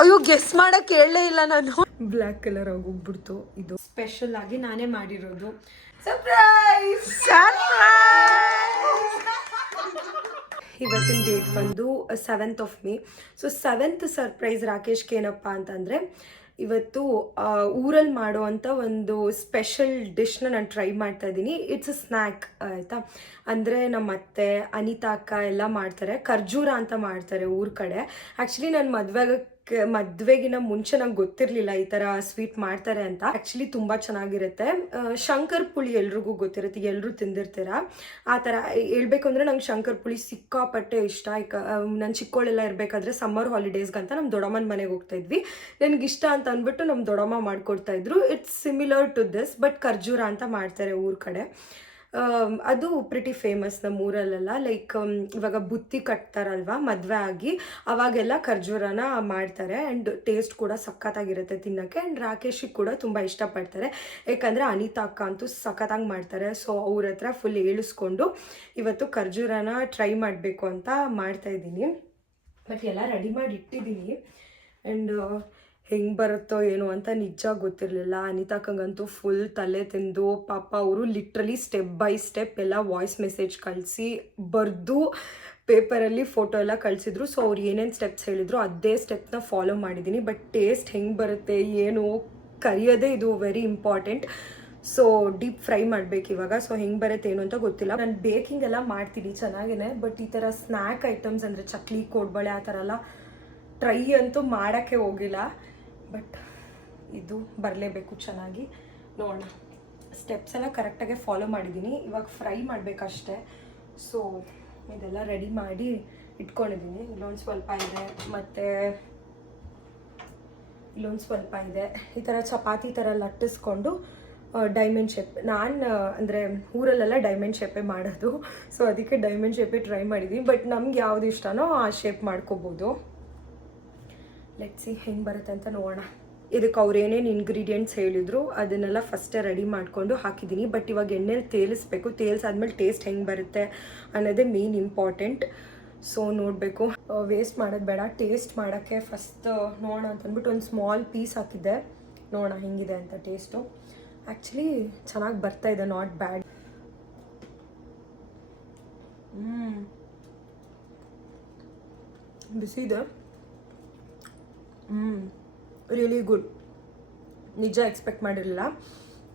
ಅಯ್ಯೋ ಗೆಸ್ ಮಾಡಕ್ ಹೇಳಲೇ ಇಲ್ಲ ನಾನು. ಬ್ಲ್ಯಾಕ್ ಕಲರ್ ಆಗೋಗ್ಬಿಡ್ತು. ಇದು ಸ್ಪೆಷಲ್ ಆಗಿ ನಾನೇ ಮಾಡಿರೋದು. ಸರ್ಪ್ರೈಸ್. ಇವತ್ತಿನ ಡೇಟ್ ಬಂದು 7th of May. So 7th surprise ರಾಕೇಶ್ಗೆ ಏನಪ್ಪ ಅಂತಂದರೆ, ಇವತ್ತು ಊರಲ್ಲಿ ಮಾಡುವಂಥ ಒಂದು ಸ್ಪೆಷಲ್ ಡಿಶ್ನ ನಾನು ಟ್ರೈ ಮಾಡ್ತಾ ಇದ್ದೀನಿ. ಇಟ್ಸ್ ಅ ಸ್ನ್ಯಾಕ್ ಆಯಿತಾ. ಅಂದರೆ ನಮ್ಮ ಅತ್ತೆ ಅನಿತಾ ಅಕ್ಕ ಎಲ್ಲ ಮಾಡ್ತಾರೆ, ಖರ್ಜೂರ ಅಂತ ಮಾಡ್ತಾರೆ ಊರ ಕಡೆ. ಆ್ಯಕ್ಚುಲಿ ನಾನು ಮದುವೆಗಿನ ಮುಂಚೆ ನಂಗೆ ಗೊತ್ತಿರಲಿಲ್ಲ ಈ ಥರ ಸ್ವೀಟ್ ಮಾಡ್ತಾರೆ ಅಂತ. ಆ್ಯಕ್ಚುಲಿ ತುಂಬ ಚೆನ್ನಾಗಿರುತ್ತೆ. ಶಂಕರ್ ಪುಳಿ ಎಲ್ರಿಗೂ ಗೊತ್ತಿರುತ್ತೆ, ಎಲ್ಲರೂ ತಿಂದಿರ್ತೀರ. ಆ ಥರ ಹೇಳ್ಬೇಕು ಅಂದರೆ ನಂಗೆ ಶಂಕರ್ ಪುಳಿ ಸಿಕ್ಕಾಪಟ್ಟೆ ಇಷ್ಟ. ನಾನು ಚಿಕ್ಕವಳೆಲ್ಲ ಇರಬೇಕಾದ್ರೆ ಸಮ್ಮರ್ ಹಾಲಿಡೇಸ್ಗಂತ ನಮ್ಮ ದೊಡ್ಡಮ್ಮನ ಮನೆಗೆ ಹೋಗ್ತಾ ಇದ್ವಿ. ನನಗಿಷ್ಟ ಅಂತ ಅಂದ್ಬಿಟ್ಟು ನಮ್ಮ ದೊಡ್ಡಮ್ಮ ಮಾಡಿಕೊಡ್ತಾಯಿದ್ರು. It's similar to this, but ಖರ್ಜೂರ ಅಂತ ಮಾಡ್ತಾರೆ ಊರ ಕಡೆ. ಅದು ಪ್ರಿಟಿ ಫೇಮಸ್ ನಮ್ಮ ಊರಲ್ಲೆಲ್ಲ. ಲೈಕ್ ಇವಾಗ ಬುತ್ತಿ ಕಟ್ತಾರಲ್ವ ಮದುವೆ ಆಗಿ, ಅವಾಗೆಲ್ಲ ಖರ್ಜೂರನ ಮಾಡ್ತಾರೆ. ಆ್ಯಂಡ್ ಟೇಸ್ಟ್ ಕೂಡ ಸಖತ್ತಾಗಿರುತ್ತೆ ತಿನ್ನೋಕ್ಕೆ. ಆ್ಯಂಡ್ ರಾಕೇಶಿಗೆ ಕೂಡ ತುಂಬ ಇಷ್ಟಪಡ್ತಾರೆ, ಯಾಕಂದರೆ ಅನಿತಾ ಅಕ್ಕ ಅಂತೂ ಸಖತ್ತಾಗಿ ಮಾಡ್ತಾರೆ. ಸೊ ಅವ್ರ ಹತ್ರ ಫುಲ್ ಏಳಿಸ್ಕೊಂಡು ಇವತ್ತು ಖರ್ಜೂರನ ಟ್ರೈ ಮಾಡಬೇಕು ಅಂತ ಮಾಡ್ತಾಯಿದ್ದೀನಿ. ಬಟ್ ಎಲ್ಲ ರೆಡಿ ಮಾಡಿ ಇಟ್ಟಿದ್ದೀನಿ. ಆ್ಯಂಡ್ ಹೆಂಗೆ ಬರುತ್ತೋ ಏನೋ ಅಂತ ನಿಜ ಗೊತ್ತಿರಲಿಲ್ಲ. ಅನಿತಾಕ್ಕಂಗಂತೂ ಫುಲ್ ತಲೆ ತಿಂದು ಪಾಪ ಅವರು ಲಿಟ್ರಲಿ ಸ್ಟೆಪ್ ಬೈ ಸ್ಟೆಪ್ ಎಲ್ಲ ವಾಯ್ಸ್ ಮೆಸೇಜ್ ಕಳಿಸಿ ಬರೆದು ಪೇಪರಲ್ಲಿ ಫೋಟೋ ಎಲ್ಲ ಕಳಿಸಿದ್ರು. ಸೊ ಅವ್ರು ಏನೇನು ಸ್ಟೆಪ್ಸ್ ಹೇಳಿದ್ರು ಅದೇ ಸ್ಟೆಪ್ನ ಫಾಲೋ ಮಾಡಿದ್ದೀನಿ. ಬಟ್ ಟೇಸ್ಟ್ ಹೆಂಗೆ ಬರುತ್ತೆ ಏನು ಕರಿಯೋದೇ ಇದು very important. So deep fry ಮಾಡಬೇಕು ಇವಾಗ. ಸೊ ಹೆಂಗೆ ಬರುತ್ತೆ ಏನು ಅಂತ ಗೊತ್ತಿಲ್ಲ. ನಾನು ಬೇಕಿಂಗ್ ಎಲ್ಲ ಮಾಡ್ತೀನಿ ಚೆನ್ನಾಗೇ, ಬಟ್ ಈ ಥರ ಸ್ನ್ಯಾಕ್ ಐಟಮ್ಸ್ ಅಂದರೆ ಚಕ್ಲಿ ಕೋಡ್ಬಳೆ ಆ ಥರ ಎಲ್ಲ ಟ್ರೈ ಅಂತೂ ಮಾಡೋಕ್ಕೆ ಹೋಗಿಲ್ಲ. ಬಟ್ ಇದು ಬರಲೇಬೇಕು ಚೆನ್ನಾಗಿ. ನೋಡೋಣ. ಸ್ಟೆಪ್ಸ್ ಎಲ್ಲ ಕರೆಕ್ಟಾಗೆ ಫಾಲೋ ಮಾಡಿದ್ದೀನಿ. ಇವಾಗ ಫ್ರೈ ಮಾಡಬೇಕಷ್ಟೆ. ಸೊ ಇದೆಲ್ಲ ರೆಡಿ ಮಾಡಿ ಇಟ್ಕೊಂಡಿದ್ದೀನಿ. ಇಲ್ಲೊಂದು ಸ್ವಲ್ಪ ಇದೆ, ಮತ್ತು ಇಲ್ಲೊಂದು ಸ್ವಲ್ಪ ಇದೆ. ಈ ಥರ ಚಪಾತಿ ಥರ ಲಟ್ಟಿಸ್ಕೊಂಡು ಡೈಮಂಡ್ ಶೇಪ್, ನಾನು ಅಂದರೆ ಊರಲ್ಲೆಲ್ಲ ಡೈಮಂಡ್ ಶೇಪೇ ಮಾಡೋದು. ಸೊ ಅದಕ್ಕೆ ಡೈಮಂಡ್ ಶೇಪೇ ಟ್ರೈ ಮಾಡಿದ್ದೀನಿ. ಬಟ್ ನಮ್ಗೆ ಯಾವುದು ಇಷ್ಟನೋ ಆ ಶೇಪ್ ಮಾಡ್ಕೋಬೋದು. ಲೆಟ್ಸ್ ಸಿ ಹೆಂಗೆ ಬರುತ್ತೆ ಅಂತ ನೋಡೋಣ. ಇದಕ್ಕೆ ಅವ್ರು ಏನೇನು ಇಂಗ್ರೀಡಿಯೆಂಟ್ಸ್ ಹೇಳಿದ್ರು ಅದನ್ನೆಲ್ಲ ಫಸ್ಟೇ ರೆಡಿ ಮಾಡಿಕೊಂಡು ಹಾಕಿದ್ದೀನಿ. ಬಟ್ ಇವಾಗ ಎಣ್ಣೆಲಿ ತೇಲಿಸ್ಬೇಕು. ತೇಲ್ಸಾದ್ಮೇಲೆ ಟೇಸ್ಟ್ ಹೆಂಗೆ ಬರುತ್ತೆ ಅನ್ನೋದೇ ಮೇನ್ ಇಂಪಾರ್ಟೆಂಟ್. ಸೊ ನೋಡಬೇಕು, ವೇಸ್ಟ್ ಮಾಡೋದು ಬೇಡ. ಟೇಸ್ಟ್ ಮಾಡೋಕ್ಕೆ ಫಸ್ಟ್ ನೋಡೋಣ ಅಂತಂದ್ಬಿಟ್ಟು ಒಂದು ಸ್ಮಾಲ್ ಪೀಸ್ ಹಾಕಿದ್ದೆ. ನೋಡೋಣ ಹೆಂಗಿದೆ ಅಂತ ಟೇಸ್ಟು. ಆ್ಯಕ್ಚುಲಿ ಚೆನ್ನಾಗಿ ಬರ್ತಾಯಿದೆ, ನಾಟ್ ಬ್ಯಾಡ್. ಬಿಸಿ ಇದೆ. Really good. ನಿಜ ಎಕ್ಸ್ಪೆಕ್ಟ್ ಮಾಡಿರಲಿಲ್ಲ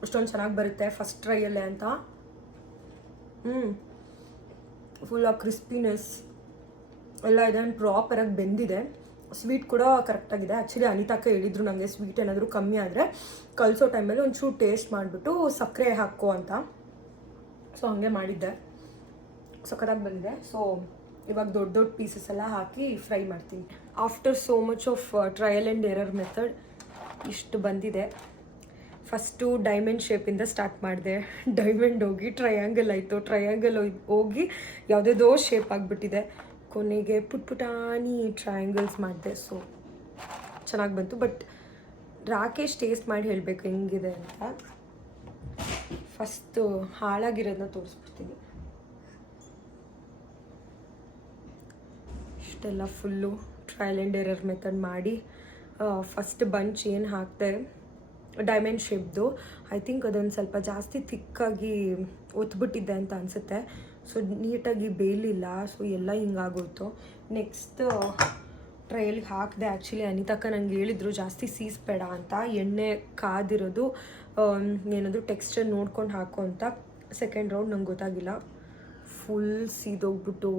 ಅಷ್ಟೊಂದು ಚೆನ್ನಾಗಿ ಬರುತ್ತೆ ಫಸ್ಟ್ ಟ್ರೈಯಲ್ಲೇ ಅಂತ. ಫುಲ್ ಆ ಕ್ರಿಸ್ಪಿನೆಸ್ ಎಲ್ಲ ಇದೆ. ಆ್ಯಂಡ್ ಪ್ರಾಪರಾಗಿ ಬೆಂದಿದೆ. ಸ್ವೀಟ್ ಕೂಡ ಕರೆಕ್ಟಾಗಿದೆ. ಆ್ಯಕ್ಚುಲಿ ಅನಿತಾಕ್ಕ ಹೇಳಿದರು ನನಗೆ ಸ್ವೀಟ್ ಏನಾದರೂ ಕಮ್ಮಿ ಆದರೆ ಕಲಿಸೋ ಟೈಮಲ್ಲಿ ಒಂಚೂರು ಟೇಸ್ಟ್ ಮಾಡಿಬಿಟ್ಟು ಸಕ್ಕರೆ ಹಾಕೋ ಅಂತ. ಸೊ ಹಾಗೆ ಮಾಡಿದ್ದೆ, ಸಖತ್ತಾಗಿ ಬಂದಿದೆ. ಸೊ ಇವಾಗ ದೊಡ್ಡ ದೊಡ್ಡ ಪೀಸಸ್ ಎಲ್ಲ ಹಾಕಿ ಫ್ರೈ ಮಾಡ್ತೀನಿ. After so much of trial and error method ಇಷ್ಟು ಬಂದಿದೆ. ಫಸ್ಟು ಡೈಮಂಡ್ ಶೇಪಿಂದ ಸ್ಟಾರ್ಟ್ ಮಾಡಿದೆ. ಡೈಮಂಡ್ ಹೋಗಿ ಟ್ರಯಾಂಗಲ್ ಆಯಿತು, ಟ್ರಯಾಂಗಲ್ ಹೋಗಿ ಯಾವುದೇದೋ ಶೇಪ್ ಆಗಿಬಿಟ್ಟಿದೆ. ಕೊನೆಗೆ ಪುಟಾಣಿ ಟ್ರಯಾಂಗಲ್ಸ್ ಮಾಡಿದೆ. ಸೊ ಚೆನ್ನಾಗಿ ಬಂತು. ಬಟ್ ರಾಕೇಶ್ ಟೇಸ್ಟ್ ಮಾಡಿ ಹೇಳಬೇಕು ಹೆಂಗಿದೆ ಅಂತ. ಫಸ್ಟು ಹಾಳಾಗಿರೋದನ್ನ ತೋರಿಸ್ಬಿಡ್ತೀನಿ. ಇಷ್ಟೆಲ್ಲ full trial and error method ಮಾಡಿ ಫಸ್ಟ್ ಬಂಚ್ ಏನು ಹಾಕ್ದೆ ಡೈಮಂಡ್ ಶೇಪ್ದು, ಐ ಥಿಂಕ್ ಅದೊಂದು ಸ್ವಲ್ಪ ಜಾಸ್ತಿ ಥಿಕ್ಕಾಗಿ ಒತ್ಬಿಟ್ಟಿದ್ದೆ ಅಂತ ಅನಿಸುತ್ತೆ. ಸೊ ನೀಟಾಗಿ ಬೇಯಲಿಲ್ಲ. ಸೊ ಎಲ್ಲ ಹಿಂಗಾಗೋಯ್ತು. ನೆಕ್ಸ್ಟ್ ಟ್ರೈಲ್ಗೆ ಹಾಕಿದೆ. ಆ್ಯಕ್ಚುಲಿ ಅನಿತಾಕ್ಕ ನಂಗೆ ಹೇಳಿದ್ರು ಜಾಸ್ತಿ ಸೀಸ್ಬೇಡ ಅಂತ, ಎಣ್ಣೆ ಕಾದಿರೋದು ಏನಾದರೂ ಟೆಕ್ಸ್ಚರ್ ನೋಡ್ಕೊಂಡು ಹಾಕೋ ಅಂತ. ಸೆಕೆಂಡ್ ರೌಂಡ್ ನಂಗೆ ಗೊತ್ತಾಗಿಲ್ಲ, ಫುಲ್ ಸೀದೋಗ್ಬಿಟ್ಟು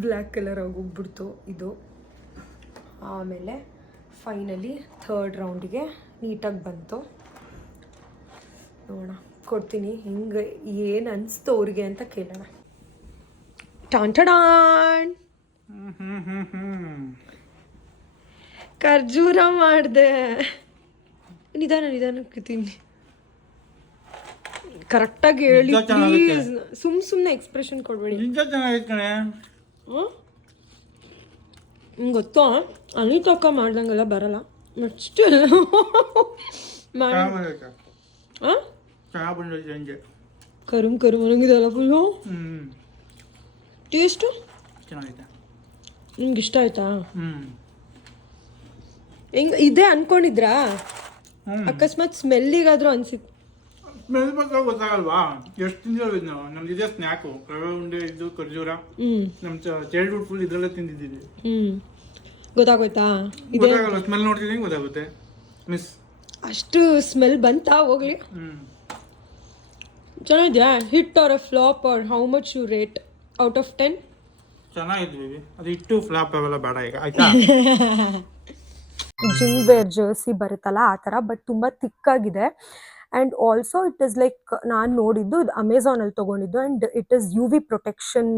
ಬ್ಲ್ಯಾಕ್ ಕಲರ್ ಆಗೋಗ್ಬಿಡ್ತು ಇದು. ಆಮೇಲೆ ಫೈನಲಿ ಥರ್ಡ್ ರೌಂಡಿಗೆ ನೀಟಾಗಿ ಬಂತು. ನೋಡೋಣ, ಕೊಡ್ತೀನಿ ಹಿಂಗೆ ಏನು ಅನಿಸ್ತು ಅವ್ರಿಗೆ ಅಂತ ಕೇಳೋಣ. ಟಾನ್ ಖರ್ಜೂರ ಮಾಡಿದೆ. ನಿಧಾನಕ್ಕೆ ತಿನ್ನಿ. ಕರೆಕ್ಟಾಗಿ ಹೇಳಿ ಪ್ಲೀಸ್. ಸುಮ್ಮನೆ ಎಕ್ಸ್ಪ್ರೆಷನ್ ಕೊಡಬೇಡಿ. ಗೊತ್ತೋ ಅನಿತಾಕ್ಕ ಮಾಡ್ದಂಗೆಲ್ಲ ಬರಲ್ಲ. ಅಷ್ಟೇ ಕರುಮ್ ಅನ್ನಂಗಿದೆಲ್ಲ ಫುಲ್ಲು. ಟೇಸ್ಟು ನಿಮ್ಗೆ ಇಷ್ಟ ಆಯ್ತಾ? ಹಿಂಗೆ ಇದೆ ಅನ್ಕೊಂಡಿದ್ರಾ? ಅಕಸ್ಮಾತ್ ಸ್ಮೆಲ್ಲಿಗಾದ್ರೂ ಅನ್ಸಿತ್ತು. ಸ್ಮೆಲ್ ಬಗ್ಗೆ ಗೊತ್ತಾಗಲ್ವಾ? ಎಷ್ಟು ತಿಂದಿರೋದು ನಾವು. ನಮ್ದು ಇದೇ ಸ್ನ್ಯಾಕು, ರವೆ ಉಂಡೆ, ಇದು ಖರ್ಜೂರ. ನಮ್ಮ ಚೈಲ್ಡ್ಹುಡ್ ಫುಲ್ ಇದರಲ್ಲೇ ತಿಂದಿದ್ದೀವಿ. ಗೊತ್ತಾಗೋಯ್ತಾ? ಗೊತ್ತಾಗಲ್ಲ, ಸ್ಮೆಲ್ ನೋಡ್ತಿದ್ದೀನಿ ಗೊತ್ತಾಗುತ್ತೆ. ಮಿಸ್ ಅಷ್ಟು ಸ್ಮೆಲ್ ಬಂತಾ? ಹೋಗ್ಲಿ. ಚೆನ್ನಾಗಿದ್ಯಾ? Hit or a flop or how much you rate out of 10? ಚೆನ್ನಾಗಿದ್ವಿ. ಅದು ಇಟ್ಟು ಫ್ಲಾಪ್ ಅವೆಲ್ಲ ಬೇಡ ಈಗ, ಆಯ್ತಾ? ಜಿಮ್ ವೇರ್ ಜರ್ಸಿ ಬರುತ್ತಲ್ಲ ಆ ಥರ, ಬಟ್ ತುಂಬ ತಿಕ್ಕಾಗಿದೆ. And also it is like ನಾನು ನೋಡಿದ್ದು ಇದು ಅಮೆಝಾನಲ್ಲಿ ತೊಗೊಂಡಿದ್ದು. And it is U V protection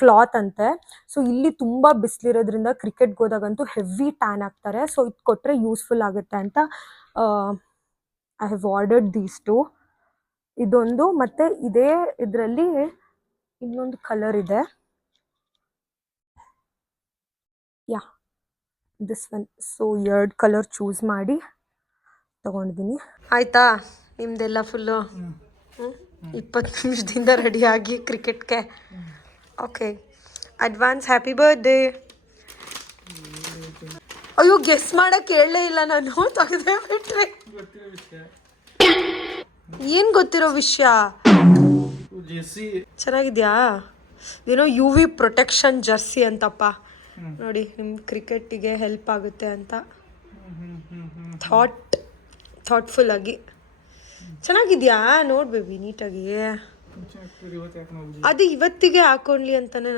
cloth ಅಂತೆ. ಸೊ ಇಲ್ಲಿ ತುಂಬ ಬಿಸಿಲಿರೋದ್ರಿಂದ ಕ್ರಿಕೆಟ್ಗೆ ಹೋದಾಗಂತೂ ಹೆವಿ ಟ್ಯಾನ್ ಆಗ್ತಾರೆ. ಸೊ ಇದು ಕೊಟ್ಟರೆ ಯೂಸ್ಫುಲ್ ಆಗುತ್ತೆ ಅಂತ I have ordered these two. ಇದೊಂದು, ಮತ್ತು ಇದೇ ಇದರಲ್ಲಿ ಇನ್ನೊಂದು ಕಲರ್ ಇದೆ. Yeah, this one. So 2 colour choose ಮಾಡಿ ತೊಗೊಂಡಿದ್ದೀನಿ. ಆಯಿತಾ ನಿಮ್ಮದೆಲ್ಲ ಫುಲ್ಲು? 20 ನಿಮಿಷದಿಂದ ರೆಡಿಯಾಗಿ ಕ್ರಿಕೆಟ್ಗೆ. Okay, advance happy birthday. ಅಯ್ಯೋ, ಗೆಸ್ ಮಾಡೋಕ್ಕೆ ಹೇಳಲೇ ಇಲ್ಲ ನಾನು, ತೆಗೆದೇ ಬಿಟ್ರೆ. ಏನು ಗೊತ್ತಿರೋ ವಿಷಯ? ಚೆನ್ನಾಗಿದ್ಯಾ? ಏನೋ ಯು ವಿ ಪ್ರೊಟೆಕ್ಷನ್ ಜರ್ಸಿ ಅಂತಪ್ಪ. ನೋಡಿ, ನಿಮ್ಮ ಕ್ರಿಕೆಟಿಗೆ ಹೆಲ್ಪ್ ಆಗುತ್ತೆ ಅಂತ ಥಾಟ್ಫುಲ್ ಆಗಿ. ಚೆನ್ನಾಗಿದ್ಯಾ? ನೋಡ್ಬೇಬಿ ನೀಟಾಗಿ. ಅದು ಇವತ್ತಿಗೆ ಹಾಕೊಂಡ್ಲಿ ಅಂತಾನೆ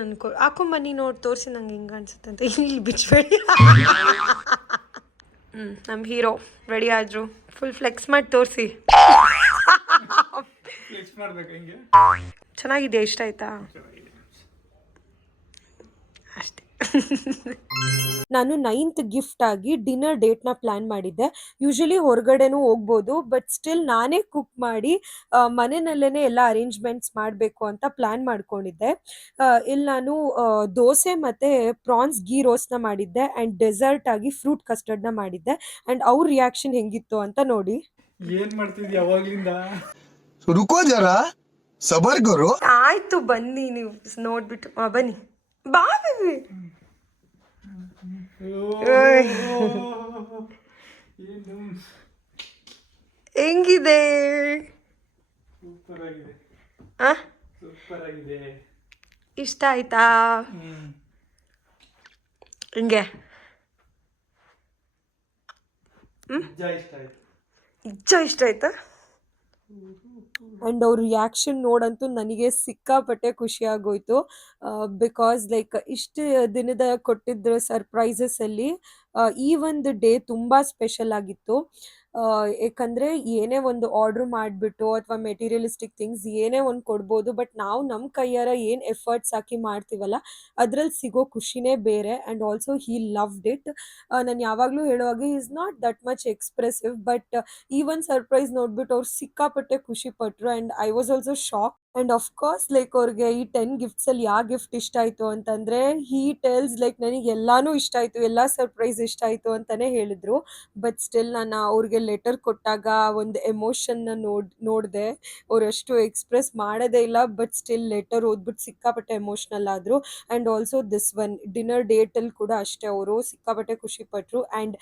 ಹಾಕೊಂಬನ್ನಿ, ನೋಡಿ ತೋರಿಸಿ ನಂಗೆ ಹೆಂಗೆ ಅನ್ಸುತ್ತೆ ಅಂತ. ಇಲ್ಲಿ ಬಿಚ್ಚಬೇಡಿ. ನಮ್ಮ ಹೀರೋ ರೆಡಿ ಆದ್ರು. ಫುಲ್ ಫ್ಲೆಕ್ಸ್ ಮಾಡಿ ತೋರಿಸಿ. ಚೆನ್ನಾಗಿದೆಯಾ? ಇಷ್ಟ ಆಯ್ತಾ? ಅಷ್ಟೇ. ನಾನು 9th ಗಿಫ್ಟ್ ಆಗಿ ಡಿನ್ನರ್ ಡೇಟ್ನ ಪ್ಲ್ಯಾನ್ ಮಾಡಿದ್ದೆ. ಯೂಶಲಿ ಹೊರಗಡೆನೂ ಹೋಗ್ಬೋದು, ಬಟ್ ಸ್ಟಿಲ್ ನಾನೇ ಕುಕ್ ಮಾಡಿ ಮನೆಯಲ್ಲೇ ಎಲ್ಲ ಅರೇಂಜ್ಮೆಂಟ್ಸ್ ಮಾಡಬೇಕು ಅಂತ ಪ್ಲ್ಯಾನ್ ಮಾಡ್ಕೊಂಡಿದ್ದೆ. ಇಲ್ಲಿ ನಾನು ದೋಸೆ ಮತ್ತು ಪ್ರಾನ್ಸ್ ಗೀ ರೋಸ್ಟ್ನ ಮಾಡಿದ್ದೆ. ಆ್ಯಂಡ್ ಡೆಸರ್ಟ್ ಆಗಿ ಫ್ರೂಟ್ ಕಸ್ಟರ್ಡ್ನ ಮಾಡಿದ್ದೆ. ಆ್ಯಂಡ್ ಅವ್ರ ರಿಯಾಕ್ಷನ್ ಹೆಂಗಿತ್ತು ಅಂತ ನೋಡಿ. ಏನ್ ಮಾಡ್ತಿದ್ವಿ ಯಾವಾಗ್ಲಿಂದ? ರುಕೋ ಜರ ಸಬರ್ ಕರೋ. ಆಯ್ತು, ಬನ್ನಿ ನೀವು ನೋಡ್ಬಿಟ್ಟು. ಬನ್ನಿ, ಬಾ ಬೇಬಿ. ಹೆಂಗಿದೆ? ಸೂಪರ್ ಆಗಿದೆ. ಸೂಪರ್ ಆಗಿದೆ. ಇಷ್ಟ ಆಯ್ತಾ? ಹಿಂಗೆ ಇಷ್ಟ ಆಯ್ತಾ? ಆ್ಯಂಡ್ ಅವ್ರ ರಿಯಾಕ್ಷನ್ ನೋಡಂತೂ ನನಗೆ ಸಿಕ್ಕಾಪಟ್ಟೆ ಖುಷಿ ಆಗೋಯ್ತು. ಬಿಕಾಸ್ ಲೈಕ್ ಇಷ್ಟು ದಿನದ ಕೊಟ್ಟಿದ್ದ ಸರ್ಪ್ರೈಸಸಲ್ಲಿ ಈ ಒಂದು ಡೇ ತುಂಬ ಸ್ಪೆಷಲ್ ಆಗಿತ್ತು. ಏಕೆಂದರೆ ಏನೇ ಒಂದು ಆರ್ಡ್ರ್ ಮಾಡಿಬಿಟ್ಟು ಅಥವಾ ಮೆಟೀರಿಯಲಿಸ್ಟಿಕ್ ಥಿಂಗ್ಸ್ ಏನೇ ಒಂದು ಕೊಡ್ಬೋದು, ಬಟ್ ನಾವು ನಮ್ಮ ಕೈಯಾರ ಏನು ಎಫರ್ಟ್ಸ್ ಹಾಕಿ ಮಾಡ್ತೀವಲ್ಲ ಅದ್ರಲ್ಲಿ ಸಿಗೋ ಖುಷಿನೇ ಬೇರೆ. And also Hi loved it. ನಾನು ಯಾವಾಗಲೂ ಹೇಳುವಾಗ is not that much expressive, but ಈ ಒಂದು ಸರ್ಪ್ರೈಸ್ ನೋಡ್ಬಿಟ್ಟು ಅವ್ರು ಸಿಕ್ಕಾಪಟ್ಟೆ ಖುಷಿ ಪಟ್ಟರು. And I was also shock. And of course like ಅವ್ರಿಗೆ ಈ 10 ಗಿಫ್ಟ್ಸಲ್ಲಿ ಯಾವ ಗಿಫ್ಟ್ ಇಷ್ಟ ಆಯಿತು ಅಂತಂದರೆ, ಹೀ ಟೆಲ್ಸ್ ಲೈಕ್ ನನಗೆ ಎಲ್ಲನೂ ಇಷ್ಟ ಆಯಿತು, ಎಲ್ಲ ಸರ್ಪ್ರೈಸ್ ಇಷ್ಟ ಆಯಿತು ಅಂತಲೇ ಹೇಳಿದರು. ಬಟ್ ಸ್ಟಿಲ್ ನಾನು ಅವ್ರಿಗೆ ಲೆಟರ್ ಕೊಟ್ಟಾಗ ಒಂದು ಎಮೋಷನ್ನ ನೋಡಿದೆ. ಅವರಷ್ಟು ಎಕ್ಸ್ಪ್ರೆಸ್ ಮಾಡೋದೇ ಇಲ್ಲ, ಬಟ್ ಸ್ಟಿಲ್ ಲೆಟರ್ ಓದ್ಬಿಟ್ಟು ಸಿಕ್ಕಾಪಟ್ಟೆ ಎಮೋಷ್ನಲ್ ಆದರು. And also this one dinner ಡೇಟಲ್ಲಿ ಕೂಡ ಅಷ್ಟೇ ಅವರು ಸಿಕ್ಕಾಪಟ್ಟೆ ಖುಷಿ ಪಟ್ಟರು. And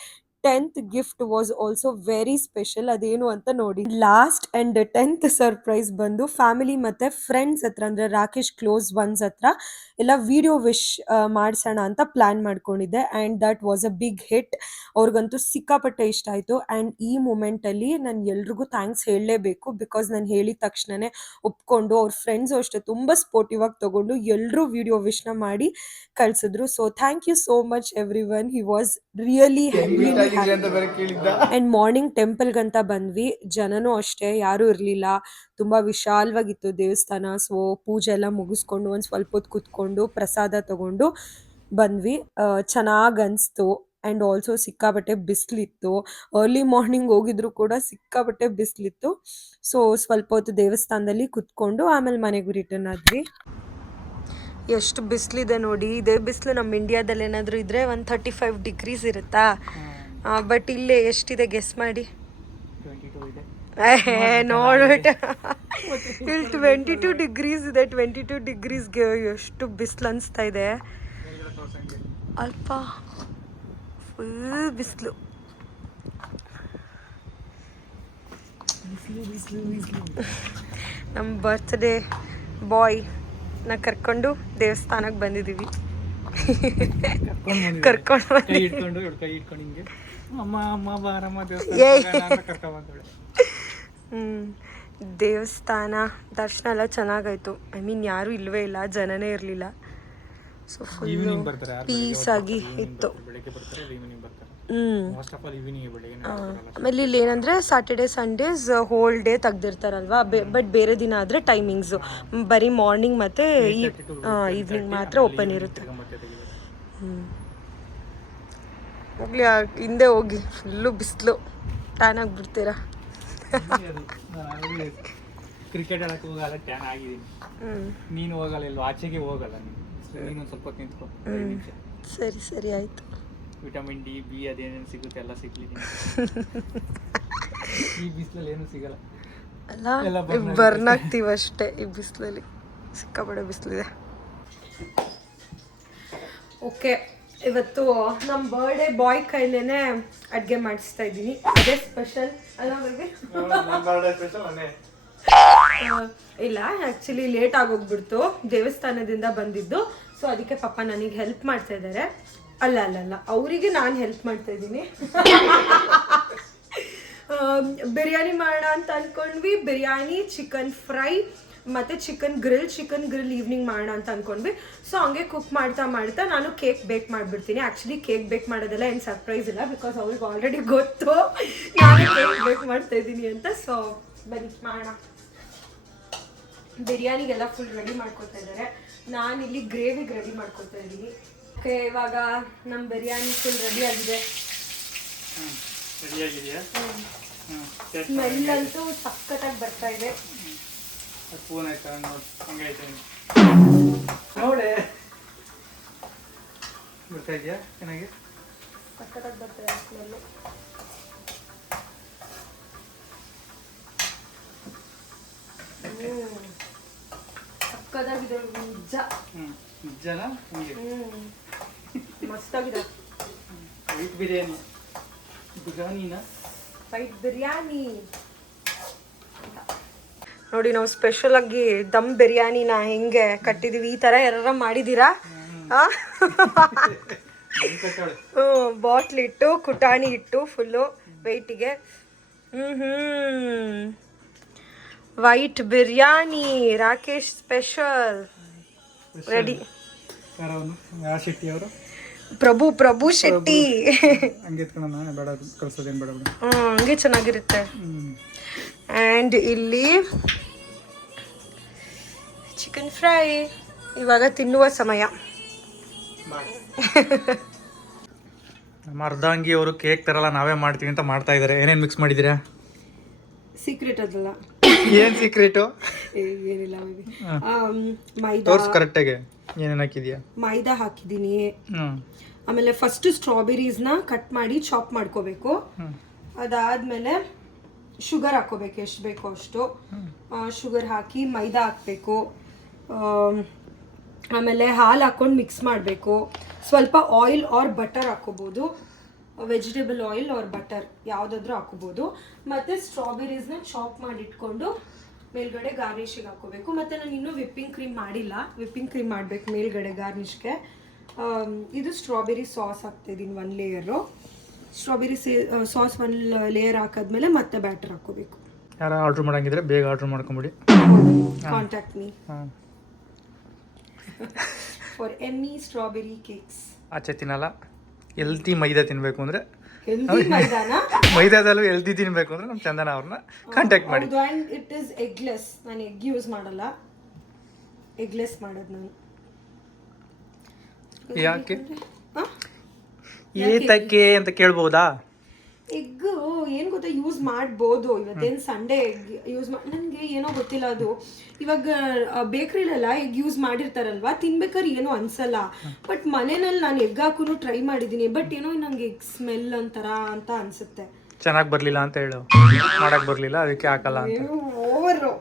10th gift was also very special. ಅದೇನು ಅಂತ ನೋಡಿ. ಲಾಸ್ಟ್ ಆ್ಯಂಡ್ 10th ಸರ್ಪ್ರೈಸ್ ಬಂದು ಫ್ಯಾಮಿಲಿ ಮತ್ತು ಫ್ರೆಂಡ್ಸ್ ಹತ್ರ, ಅಂದರೆ ರಾಕೇಶ್ ಕ್ಲೋಸ್ ಒನ್ಸ್ ಹತ್ರ ಎಲ್ಲ ವಿಡಿಯೋ ವಿಶ್ ಮಾಡಿಸೋಣ ಅಂತ ಪ್ಲ್ಯಾನ್ ಮಾಡ್ಕೊಂಡಿದ್ದೆ. And that was a big hit. ಅವ್ರಿಗಂತೂ ಸಿಕ್ಕಾಪಟ್ಟೆ ಇಷ್ಟ ಆಯಿತು. ಆ್ಯಂಡ್ ಈ ಮೂಮೆಂಟಲ್ಲಿ ನಾನು ಎಲ್ರಿಗೂ ಥ್ಯಾಂಕ್ಸ್ ಹೇಳಲೇಬೇಕು. ಬಿಕಾಸ್ ನಾನು ಹೇಳಿದ ತಕ್ಷಣವೇ ಒಪ್ಕೊಂಡು, ಅವ್ರ ಫ್ರೆಂಡ್ಸು ಅಷ್ಟೇ ತುಂಬ ಸ್ಪೋರ್ಟಿವ್ ಆಗಿ ತೊಗೊಂಡು ಎಲ್ಲರೂ ವಿಡಿಯೋ ವಿಶ್ನ ಮಾಡಿ ಕಳಿಸಿದ್ರು. So thank you so much everyone. He was really and morning ಟೆಂಪಲ್ಗಂತ ಬಂದ್ವಿ. ಜನನೂ ಅಷ್ಟೇ ಯಾರೂ ಇರಲಿಲ್ಲ, ತುಂಬ ವಿಶಾಲವಾಗಿತ್ತು ದೇವಸ್ಥಾನ. ಸೊ ಪೂಜೆ ಎಲ್ಲ ಮುಗಿಸ್ಕೊಂಡು ಒಂದು ಸ್ವಲ್ಪ ಹೊತ್ತು ಕೂತ್ಕೊಂಡು ಪ್ರಸಾದ ತಗೊಂಡು ಬಂದ್ವಿ. ಚೆನ್ನಾಗಿ ಅನಿಸ್ತು. ಆ್ಯಂಡ್ ಆಲ್ಸೋ ಸಿಕ್ಕಾಪಟ್ಟೆ ಬಿಸಿಲಿತ್ತು. ಅರ್ಲಿ ಮಾರ್ನಿಂಗ್ ಹೋಗಿದ್ರು ಕೂಡ ಸಿಕ್ಕಾಪಟ್ಟೆ ಬಿಸಿಲಿತ್ತು. ಸೊ ಸ್ವಲ್ಪ ಹೊತ್ತು ದೇವಸ್ಥಾನದಲ್ಲಿ ಕೂತ್ಕೊಂಡು ಆಮೇಲೆ ಮನೆಗೂ ರಿಟರ್ನ್ ಆದ್ವಿ. ಎಷ್ಟು ಬಿಸಿಲಿದೆ ನೋಡಿ. ಇದೇ ಬಿಸಿಲು ನಮ್ಮ ಇಂಡಿಯಾದಲ್ಲಿ ಏನಾದರೂ ಇದ್ದರೆ 135 ಡಿಗ್ರೀಸ್ ಇರುತ್ತಾ? ಬಟ್ ಇಲ್ಲೇ ಎಷ್ಟಿದೆ ಗೆಸ್ ಮಾಡಿ. ನೋಡ್ಬಿಟ್ಟು ಇಲ್ಲಿ 22 ಡಿಗ್ರೀಸ್ ಇದೆ. 22 ಡಿಗ್ರೀಸ್ಗೆ ಎಷ್ಟು ಬಿಸಿಲು ಅನಿಸ್ತಾ ಇದೆ ಅಲ್ಪ. ಫುಲ್ ಬಿಸಿಲು. ನಮ್ಮ ಬರ್ತ್ಡೇ ಬಾಯ್ ನ ಕರ್ಕೊಂಡು ದೇವಸ್ಥಾನಕ್ಕೆ ಬಂದಿದ್ದೀವಿ. ಕರ್ಕೊಂಡು ಕೈ ಇಟ್ಕೊಂಡು ಹಿಂಗೆ ಅಮ್ಮ ಅಮ್ಮ ಬಾರಮ್ಮ ದೇವಸ್ಥಾನ ಕರ್ಕೊಂಡ್ಬಂದವಳೆ. ದೇವಸ್ಥಾನ ದರ್ಶನ ಎಲ್ಲ ಚೆನ್ನಾಗಾಯ್ತು. ಐ ಮೀನ್ ಯಾರೂ ಇಲ್ಲವೇ ಇಲ್ಲ, ಜನನೇ ಇರಲಿಲ್ಲ. ಸೊ ಫುಲ್ ಪೀಸ್ ಆಗಿ ಇತ್ತು. ಆಮೇಲೆ ಇಲ್ಲಿ ಏನಂದರೆ ಸಾಟರ್ಡೆ ಸಂಡೇಸ್ ಹೋಲ್ ಡೇ ತೆಗ್ದಿರ್ತಾರಲ್ವಾ, ಬಟ್ ಬೇರೆ ದಿನ ಆದರೆ ಟೈಮಿಂಗ್ಸು ಬರೀ ಮಾರ್ನಿಂಗ್ ಮತ್ತು ಈವ್ನಿಂಗ್ ಮಾತ್ರ ಓಪನ್ ಇರುತ್ತೆ. ಹೋಗ್ಲಿ ಹಿಂದೆ ಹೋಗಿ, ಫುಲ್ಲು ಬಿಸಿಲು, ಟ್ಯಾನ್ ಆಗಿಬಿಡ್ತೀರಾ. ಕ್ರಿಕೆಟ್ ಆಡಕ್ಕೆ ಹೋಗಲ್ಲ, ಟ್ಯಾನ್ ಆಗಿದ್ದೀನಿ. ನೀನು ಹೋಗಲ್ಲ, ಇಲ್ವ ಆಚೆಗೆ ಹೋಗಲ್ಲ ನೀನು ಸ್ವಲ್ಪ ಹೊತ್ತು ನಿಂತ್ಕೊ. ಸರಿ ಸರಿ ಆಯಿತು. ವಿಟಮಿನ್ ಡಿ ಬಿ ಅದೇನೇನು ಸಿಗುತ್ತೆ ಎಲ್ಲ ಸಿಗ್ಲಿ. ಈ ಬಿಸಿಲಲ್ಲಿ ಏನು ಸಿಗಲ್ಲ ಅಲ್ಲ, ಬರ್ನ್ ಆಗ್ತೀವಿ ಅಷ್ಟೇ ಈ ಬಿಸಿಲಲ್ಲಿ. ಸಿಕ್ಕಾಪಟ್ಟೆ ಬಿಸಿಲಿದೆ. ಓಕೆ, ಇವತ್ತು ನಮ್ಮ ಬರ್ಡೇ ಬಾಯ್ ಕೈಲೇನೆ ಅಡುಗೆ ಮಾಡಿಸ್ತಾ ಇದ್ದೀನಿ. ಅದೇ ಸ್ಪೆಷಲ್ ಅಲ್ಲ ಬಗ್ಗೆ. ಇಲ್ಲ, ಆ್ಯಕ್ಚುಲಿ ಲೇಟ್ ಆಗೋಗ್ಬಿಡ್ತು, ದೇವಸ್ಥಾನದಿಂದ ಬಂದಿದ್ದು. ಸೊ ಅದಕ್ಕೆ ಪಾಪ ನನಗೆ ಹೆಲ್ಪ್ ಮಾಡ್ತಾ ಇದ್ದಾರೆ. ಅಲ್ಲ ಅವರಿಗೆ ನಾನು ಹೆಲ್ಪ್ ಮಾಡ್ತಾ ಇದ್ದೀನಿ. ಬಿರಿಯಾನಿ ಮಾಡೋಣ ಅಂತ ಅಂದ್ಕೊಂಡ್ವಿ. ಬಿರಿಯಾನಿ, ಚಿಕನ್ ಫ್ರೈ ಮತ್ತು ಚಿಕನ್ ಗ್ರಿಲ್ ಈವ್ನಿಂಗ್ ಮಾಡೋಣ ಅಂತ ಅಂದ್ಕೊಂಡ್ವಿ. ಸೊ ಹಂಗೆ ಕುಕ್ ಮಾಡ್ತಾ ನಾನು ಕೇಕ್ ಬೇಕ್ ಮಾಡಿಬಿಡ್ತೀನಿ. ಆ್ಯಕ್ಚುಲಿ ಕೇಕ್ ಬೇಕ್ ಮಾಡೋದೆಲ್ಲ ಏನು ಸರ್ಪ್ರೈಸ್ ಇಲ್ಲ, ಬಿಕಾಸ್ ಅವ್ರಿಗೆ ಆಲ್ರೆಡಿ ಗೊತ್ತು ನಾನು ಕೇಕ್ ಬೇಕ್ ಮಾಡ್ತಾ ಇದ್ದೀನಿ ಅಂತ. ಸೊ ಬನ್ನಿ ಮಾಡೋಣ. ಬಿರಿಯಾನಿಗೆಲ್ಲ ಫುಲ್ ರೆಡಿ ಮಾಡ್ಕೊತಾ ಇದ್ದಾರೆ. ನಾನಿಲ್ಲಿ ಗ್ರೇವಿಗೆ ರೆಡಿ ಮಾಡ್ಕೊತಾ ಇದ್ದೀನಿ. ಓಕೆ, ಇವಾಗ ನಮ್ಮ ಬಿರಿಯಾನಿ ಫುಲ್ ರೆಡಿ ಆಗಿದೆ. ಸ್ಮೆಲ್ ಅಂತೂ ಸಖತ್ತಾಗಿ ಬರ್ತಾ ಇದೆ. ನೋಡೆ ಬರ್ತಾ ಇದೆಯಾ? ಚೆನ್ನಾಗಿ ಸಖತ್ತಾಗಿ ಬರ್ತಾ ಇದೆ ಸ್ಮೆಲ್ಲು. ಸಖತ್ತಾಗಿದೆ ನಿಜ. ನಿಜನಾ? ಮಸ್ತಾಗಿದೆ. ವೈಟ್ ಬಿರಿಯಾನಿನಾ? ವೈಟ್ ಬಿರಿಯಾನಿ ನೋಡಿ. ನಾವು ಸ್ಪೆಷಲ್ ಆಗಿ ದಮ್ ಬಿರಿಯಾನಿನ ಹೆಂಗೆ ಕಟ್ಟಿದೀವಿ, ಈ ತರ ಯಾರ ಮಾಡಿದೀರಾ? ಬಾಟ್ಲ್ ಇಟ್ಟು ಕುಟಾಣಿ ಇಟ್ಟು ಫುಲ್ಲು ವೆಯ್ಟಿಗೆ. White biryani Rakesh special ready. Shetty ಅವರು ಪ್ರಭು ಶೆಟ್ಟಿ. ಹಂಗೆ ಬೇಡ ಕಳ್ಸೋದೇನು ಬೇಡ, ಹಂಗೆ ಚೆನ್ನಾಗಿರುತ್ತೆ. ಆ್ಯಂಡ್ ಇಲ್ಲಿ ಚಿಕನ್ ಫ್ರೈ. ಇವಾಗ ತಿನ್ನುವ ಸಮಯ. ನಮ್ಮ ಅರ್ಧಾಂಗಿ ಅವರು ಕೇಕ್ ತರಲ್ಲ, ನಾವೇ ಮಾಡ್ತೀವಿ ಅಂತ ಮಾಡ್ತಾ ಇದ್ದಾರೆ. ಏನೇನು ಮಿಕ್ಸ್ ಮಾಡಿದ್ದೀರಾ? ಸೀಕ್ರೆಟ್ ಅದಲ್ಲ. ಏನು ಸೀಕ್ರೆಟು? ಏನಿಲ್ಲ, ಮೈದಾ. ತೋರ್ಸ್ ಕರೆಕ್ಟಾಗಿ ಏನೇನು ಹಾಕಿದ್ಯಾ? ಮೈದಾ ಹಾಕಿದ್ದೀನಿ. ಆಮೇಲೆ ಫಸ್ಟ್ ಸ್ಟ್ರಾಬೆರೀಸ್ನ ಕಟ್ ಮಾಡಿ ಚಾಪ್ ಮಾಡ್ಕೋಬೇಕು. ಅದಾದಮೇಲೆ ಶುಗರ್ ಹಾಕೋಬೇಕು, ಎಷ್ಟು ಬೇಕೋ ಅಷ್ಟು ಶುಗರ್ ಹಾಕಿ ಮೈದಾ ಹಾಕಬೇಕು. ಆಮೇಲೆ ಹಾಲು ಹಾಕ್ಕೊಂಡು ಮಿಕ್ಸ್ ಮಾಡಬೇಕು. ಸ್ವಲ್ಪ ಆಯಿಲ್ ಆರ್ ಬಟರ್ ಹಾಕೋಬೋದು, ವೆಜಿಟೇಬಲ್ ಆಯಿಲ್ ಆರ್ ಬಟರ್ ಯಾವುದಾದ್ರೂ ಹಾಕೋಬೋದು. ಮತ್ತು ಸ್ಟ್ರಾಬೆರೀಸ್ನ ಚಾಪ್ ಮಾಡಿ ಇಟ್ಕೊಂಡು ಮೇಲ್ಗಡೆ ಗಾರ್ನಿಷಿಗೆ ಹಾಕೋಬೇಕು. ಮತ್ತು ನಾನು ಇನ್ನೂ ವಿಪ್ಪಿಂಗ್ ಕ್ರೀಮ್ ಮಾಡಿಲ್ಲ, ವಿಪ್ಪಿಂಗ್ ಕ್ರೀಮ್ ಮಾಡಬೇಕು ಮೇಲ್ಗಡೆ ಗಾರ್ನಿಷ್ಗೆ. ಇದು ಸ್ಟ್ರಾಬೆರಿ ಸಾಸ್ ಹಾಕ್ತಾಯಿದ್ದೀನಿ 1 ಲೇಯರು. ಸ್ಟ್ರಾಬೆರಿ ಸಾಸ್ 1 ಲೇಯರ್ ಹಾಕಿದ್ಮೇಲೆ ಮತ್ತೆ ಬ್ಯಾಟರ್ ಹಾಕೋಬೇಕು. ಯಾರು ಆರ್ಡ್ರ್ ಮಾಡಂಗಿದ್ರೆ ಬೇಗ ಆರ್ಡ್ರ್ ಮಾಡ್ಕೊಂಬಿಡಿ. ಕಾಂಟ್ಯಾಕ್ಟ್ ಮೀ ಫಾರ್ ಎಮ್ಮಿ ಸ್ಟ್ರಾಬೆರಿ ಕೇಕ್ಸ್. ಆಚೆ ತಿನ್ನಲ್ಲ, ಹೆಲ್ತಿ ಮೈದಾ ತಿನ್ನಬೇಕು ಅಂದರೆ, ಮೈದಾದಲ್ಲೂ ಹೆಲ್ತಿ ತಿನ್ನಬೇಕು ಅಂದರೆ ನಮ್ಮ ಚಂದನ ಅವ್ರನ್ನ ಕಾಂಟ್ಯಾಕ್ಟ್ ಮಾಡಿ. And it is eggless. ನಾನು ಎಗ್ ಯೂಸ್ ಮಾಡಲ್ಲ, ಎಗ್ಲೆಸ್ ಮಾಡೋದು ನಾನು. ಯಾಕೆ ಏತಕ್ಕೆ ಅಂತ ಕೇಳ್ಬೋದಾ? ಎಗ್ಗು ಏನು ಗೊತ್ತಾ, ಯೂಸ್ ಮಾಡ್ಬೋದು. ಇವತ್ತೇನು ಸಂಡೇ ಎಗ್ ಯೂಸ್ ನನಗೆ ಏನೋ ಗೊತ್ತಿಲ್ಲ ಅದು. ಇವಾಗ ಬೇಕ್ರಿಲೆಲ್ಲ ಎಗ್ ಯೂಸ್ ಮಾಡಿರ್ತಾರಲ್ವಾ, ತಿನ್ಬೇಕಾದ್ರೆ ಏನೋ ಅನ್ಸಲ್ಲ. ಬಟ್ ಮನೆಯಲ್ಲಿ ನಾನು ಎಗ್ ಹಾಕೂ ಟ್ರೈ ಮಾಡಿದ್ದೀನಿ, ಬಟ್ ಏನೋ ನಂಗೆ ಎಗ್ ಸ್ಮೆಲ್ ಒಂಥರ ಅಂತ ಅನ್ಸುತ್ತೆ. ಚೆನ್ನಾಗಿ ಬರಲಿಲ್ಲ ಅಂತ ಹೇಳು, ಮಾಡಕ್ ಬರಲಿಲ್ಲ ಅದಕ್ಕೆ ಹಾಕಲ್ಲ ಅಂತ. ಓವರು